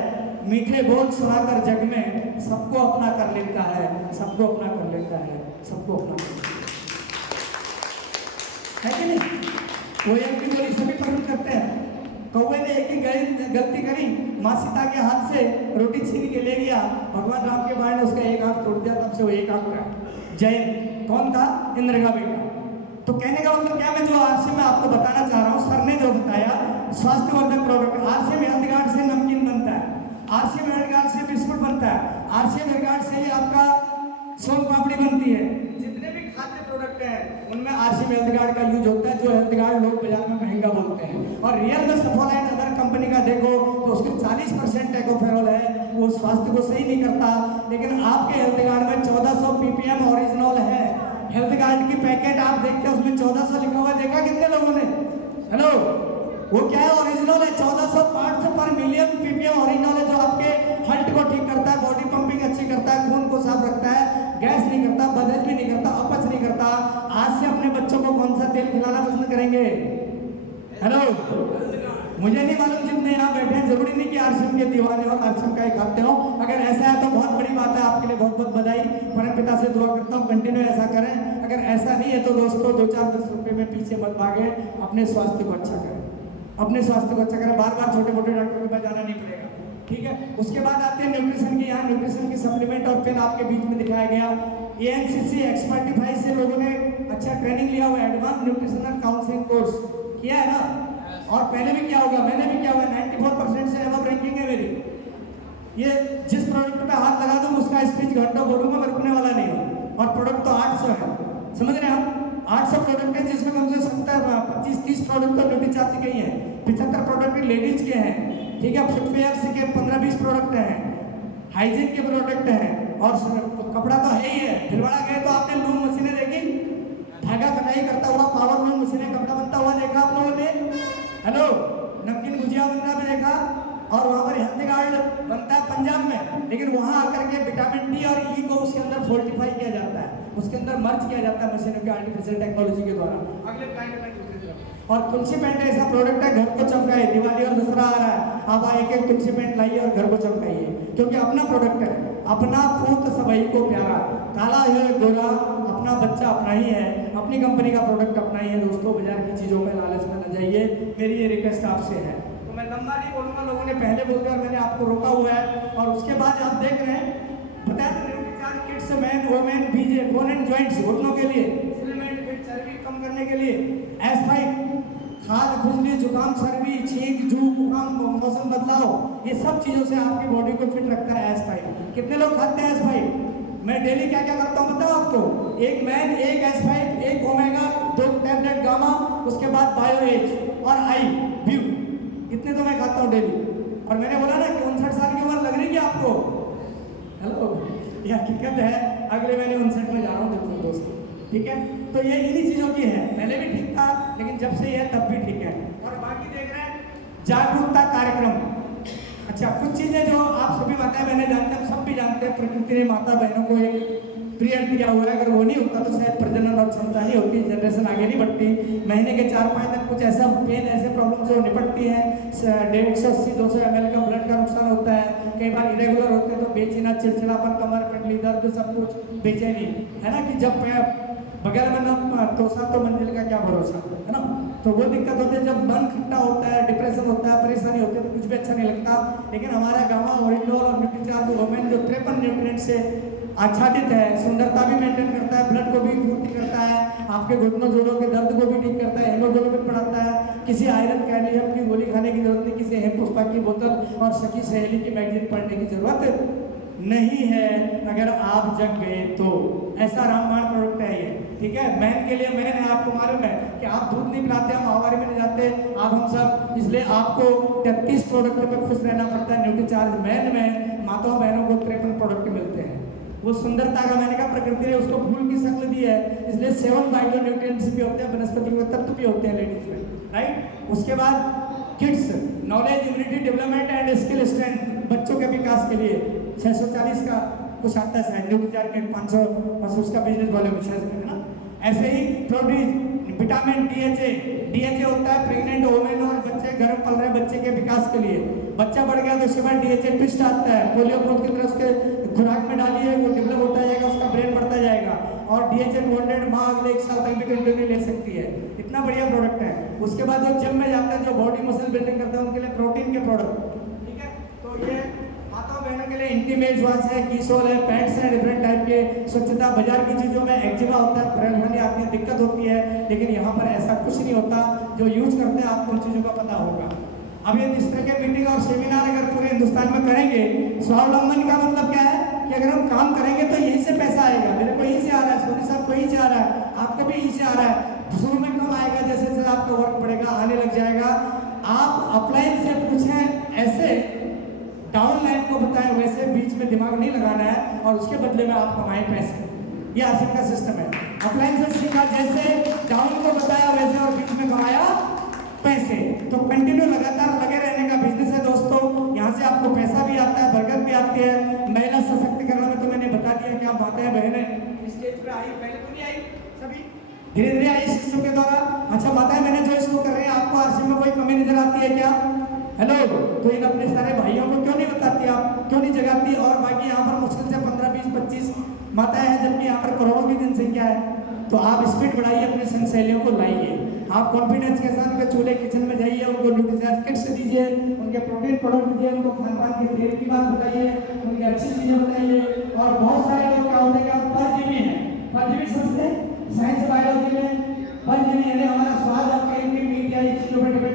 मीठे बोल सुनाकर जग में सबको अपना कर लेता है, सबको अपना कर लेता है, सबको अपना कर लेता है कि नहीं? कोयल की बोली सभी पसंद करते हैं। कौवे ने एक ही गलती करी, माँ सीता के हाथ से रोटी छीन के ले गया, भगवान राम के बाण ने उसका एक आंख तोड़ दिया, तब से वो एक आंख का जैन कौन था? इंद्र का बेटा। तो कहने का मतलब क्या, मैं जो आरसीएम में आपको बताना चाह रहा हूँ, सर ने जो बताया स्वास्थ्यवर्धक प्रोडक्ट, आरसीएम हेल्थ गार्ड से नमकीन बनता है, आरसीएम हेल्थ गार्ड से बिस्कुट बनता है, आरसीएम हेल्थ गार्ड से ही आपका सोन पापड़ी बनती है। जितने भी खाद्य प्रोडक्ट हैं उनमें आरसीएम हेल्थ गार्ड का यूज होता है, जो हेल्थ गार्ड लोग बाजार में महंगा बोलते हैं। और रियल में सफोलाइन अदर कंपनी का देखो तो उसमें 40% टैकोफेरॉल है, वो स्वास्थ्य को सही नहीं करता। लेकिन आपके हेल्थ गार्ड में 1400 ppm ओरिजिनल है। हेल्थ गार्ड की पैकेट आप देखते हैं, उसमें 1400 लिखा हुआ, देखा कितने लोगों ने? हेलो, वो क्या है? ओरिजिनल है। 1400 पार्ट्स पर मिलियन ppm ओरिजिनल है, जो आपके हार्ट को ठीक करता है, बॉडी पंपिंग अच्छी करता है, खून को साफ रखता है, गैस नहीं करता, बदहज भी नहीं करता, अपच नहीं करता। आज से अपने बच्चों को कौन सा तेल खिलाना पसंद करेंगे? हेलो, मुझे नहीं मालूम, जितने यहाँ बैठे हैं जरूरी नहीं कि आरसीएम के दीवाने और आरसीएम का ही खाते हो। अगर ऐसा है तो बहुत बड़ी बात है, आपके लिए बहुत बहुत बधाई। परम पिता से दुआ करता हूँ कंटिन्यू ऐसा करें। अगर ऐसा नहीं है तो दोस्तों 2-4-10 रुपये में पीछे मत भागे, अपने स्वास्थ्य को अच्छा करें, अपने स्वास्थ्य को अच्छा करें। बार बार छोटे मोटे डॉक्टर के पास जाना नहीं पड़ेगा, ठीक है। उसके बाद आते हैं न्यूट्रिशन की। यहाँ न्यूट्रिशन की सप्लीमेंट और पेन आपके बीच में दिखाया गया। ANCC एक्सपर्टिफाई से लोगों ने अच्छा ट्रेनिंग लिया हुआ, एडवांस न्यूट्रिशनल काउंसलिंग कोर्स किया है ना, और पहले भी क्या होगा, मैंने भी किया हुआ। 94% से एबव रैंकिंग है मेरी। ये जिस प्रोडक्ट पे हाथ लगा दूं उसका स्पीच घंटों बोलूंगा, मैं रुकने वाला नहीं हूँ। और प्रोडक्ट तो 800 है, समझ रहे हैं हम? 800 प्रोडक्ट है, जिसमें कम से 25-30 प्रोडक्ट तो ब्यूटी चार्ज के ही हैं, 75 प्रोडक्ट लेडीज के हैं, ठीक है। फुटवेयर के 15-20 प्रोडक्ट हैं, हाइजीन के प्रोडक्ट हैं, और कपड़ा तो है ही है। भिलवाड़ा गए तो आपने लूम मशीनें धागा कटाई करता हुआ पावर लूम मशीन में कपड़ा बनता हुआ देखा आप लोगों ने? हेलो, नमकीन भुजिया बनता में देखा? और वहाँ पर हेल्थ गार्ड बनता है पंजाब में, लेकिन वहाँ आकर के विटामिन डी और ई को उसके अंदर फोर्टिफाई किया जाता है, उसके अंदर मर्ज किया जाता है मशीनों के आर्टिफिशियल टेक्नोलॉजी के द्वारा। अगले प्लांट में दूसरी तरफ और तुलसी पेंट ऐसा प्रोडक्ट है, घर को चमकाए। दिवाली और दसरा आ रहा है, आप एक एक तुलसी पेंट लाइए और घर को चमकाइए, क्योंकि अपना प्रोडक्ट है, अपना पूत सबई को प्यारा, काला है गोरा, अपना बच्चा अपना ही है, अपनी कंपनी का प्रोडक्ट अपना ही है। दोस्तों, बाजार की चीज़ों में लालच में न जाइए, मेरी ये रिक्वेस्ट आपसे है। तो मैं लंबा नहीं बोलूँगा, लोगों ने पहले बोल दिया और मैंने आपको रोका हुआ है। और उसके बाद आप देख रहे हैं, बताया तो न्यूट्रीचार्ज किड्स मैन वोमेन बीजे बोन एंड जॉइंट्स घुटनों के लिए, सिलिमेंट फिट चर्बी कम करने के लिए, एस्पाइट खाद खुजली जुकाम सर्दी छींक जू जुकाम मौसम बदलाव, ये सब चीज़ों से आपकी बॉडी को फिट रखता है एस्पाइट। कितने लोग खाते हैं एस्पाइट? मैं डेली क्या क्या करता हूँ बताओ आपको? एक मैन, एक एस्पाइट, एक ओमेगा, 2 टैबलेट गामा, उसके बाद बायो एज और आई व्यू, इतने तो मैं खाता हूँ डेली। और मैंने बोला ना कि 59 साल की उम्र लग रही है आपको? हेलो, यह हकीकत है। अगले महीने 59 में जा रहा हूँ दोस्तों, ठीक है? तो ये इन्हीं चीज़ों की है। पहले भी ठीक था, लेकिन जब से ये तब भी ठीक है। और बाकी देख रहे हैं जागरूकता कार्यक्रम। अच्छा, कुछ चीज़ें जो आप सभी माताएं बहनें जानते हैं, सब भी जानते हैं, प्रकृति ने माता बहनों को एक पीरियड दिया हुआ है। अगर वो नहीं होता तो शायद प्रजनन और क्षमता नहीं होती, जनरेशन आगे नहीं बढ़ती। महीने के 4-5 दिन कुछ ऐसा पेन, ऐसे प्रॉब्लम जो निपटती हैं, 180-200 ml का ब्लड का नुकसान होता है, कई बार इरेगुलर होते हैं तो बेचैना, चिड़चिड़ापन, कमर पिंडली दर्द, सब कुछ बेचैनी, है ना? कि जब बगैर में ना तोसा तो मंजिल का क्या भरोसा, है ना? तो वो दिक्कत होती है। जब मन खट्टा होता है, डिप्रेशन होता है, परेशानी होती है, तो कुछ भी अच्छा नहीं लगता। लेकिन हमारा गामा ओरिंडोल और न्यूट्रीचार्ज वोमेन जो 53 न्यूट्रिएंट से आच्छादित है, सुंदरता भी मेंटेन करता है, ब्लड को भी पूर्ति करता है, आपके घुटनों जोड़ों के दर्द को भी ठीक करता है, हेमोग्लोबिन बढ़ाता है, किसी आयरन कैल्शियम की गोली खाने की जरूरत नहीं, किसी हेमपुष्पा की बोतल और सखी सहेली की मैगजीन पढ़ने की जरूरत नहीं है अगर आप जग गए तो। ऐसा रामबाण प्रोडक्ट है ये, ठीक है? मैन के लिए मैन है, आपको मालूम है कि आप दूध नहीं पिलाते, हम माहवारी में नहीं जाते, आप हम सब, इसलिए आपको 33 प्रोडक्ट में खुश रहना पड़ता है। न्यूट्रीचार्ज मैन में माताओं बहनों को 53 प्रोडक्ट मिलते हैं। वो सुंदरता का, मैंने कहा प्रकृति ने उसको फूल की शक्ल दी है, इसलिए 7 माइक्रो न्यूट्रिएंट्स भी होते हैं, वनस्पति के तत्व भी होते हैं लेडीज में, राइट? उसके बाद kids knowledge, immunity development and skill strength, बच्चों के विकास के लिए 640 का कुछ आता है, न्यूट्रीचार्ज किट 500, बस उसका बिजनेस वॉल्यूम है ना? ऐसे ही प्रोटीन, विटामिन डीएचए होता है प्रेग्नेंट वोमेन और बच्चे, घर पल रहे बच्चे के विकास के लिए। बच्चा बढ़ गया तो उसके बाद डीएचए ट्विस्ट आता है, पोलियो ग्रोथ की तरह उसके खुराक में डालिए, वो डेवलप होता जाएगा, उसका ब्रेन बढ़ता जाएगा, और डीएचए 200 माह अगले 1 साल तक भी कंटिन्यू ले सकती है। इतना बढ़िया प्रोडक्ट है। उसके बाद जो जिम में जाते हैं, जो बॉडी मसल बिल्डिंग करते हैं, उनके लिए प्रोटीन के प्रोडक्ट, ठीक है? तो ये माताओं बहनों के लिए इंटीमेट वॉश है, कीसोल है, पैंट्स हैं डिफरेंट टाइप के। स्वच्छता, बाजार की चीज़ों में एक्जिमा होता है, परेशानी आती है, दिक्कत होती है, लेकिन यहाँ पर ऐसा कुछ नहीं होता। जो यूज करते हैं आपको उन चीज़ों का पता होगा। अब ये इस तरह के मीटिंग और सेमिनार अगर पूरे हिंदुस्तान में करेंगे, स्वावलंबन का मतलब क्या है कि अगर हम काम करेंगे तो यहीं से पैसा आएगा। मेरे को यहीं से आ रहा है, सोनी साहब को यहीं से आ रहा है, आपको भी यहीं से आ रहा है। शुरू में कम आएगा, जैसे जैसे आपका वर्क बढ़ेगा, आने लग जाएगा। आप अपलाइन से पूछें, ऐसे डाउनलाइन को बताएं, वैसे बीच में दिमाग नहीं लगाना है, और उसके बदले में आप कमाएं पैसे। ये आसिफ का सिस्टम है। अपलाइन से सीखा, जैसे डाउन को बताया वैसे, और बीच में कमाया पैसे। तो कंटिन्यू लगातार लगे रहने का बिजनेस है दोस्तों। यहाँ से आपको पैसा भी आता है, बरकत भी आती है। महिला सशक्तिकरण में तो मैंने बता दिया कि आप माताएं बहनें स्टेज पे आई, पहले तो नहीं आई, सभी धीरे धीरे आई सिस्टम के द्वारा। अच्छा, माताएं बहनें जो इसको कर रहे हैं, आपको आरसी में कोई कमी नजर आती है क्या? हेलो, तो इन अपने सारे भाइयों को क्यों नहीं बताती आप, क्यों नहीं जगाती? और बाकी यहाँ पर मुश्किल से 15, 20, 25 माताएं हैं, जबकि यहाँ पर करोड़ों की जनसंख्या है। तो आप स्पीड बढ़ाइए, अपने संग सहेलियों को लाइए। आप कॉन्फिडेंस के साथ उनके चूल्हे किचन में जाइए, उनको न्यूट्रीचार्ज किट्स दीजिए, उनके प्रोटीन प्रोडक्ट दीजिए, उनको खान पान के तेल की बात बताइए, उनकी अच्छी चीज़ें बताइए। और बहुत सारे लोग क्या होते हैं, परजीवी हैं, परजीवी समझते हैं साइंस बायोलॉजी में। परजीवी यानी हमारा स्वाद आपके मीट या चीज़ों पर डिपेंड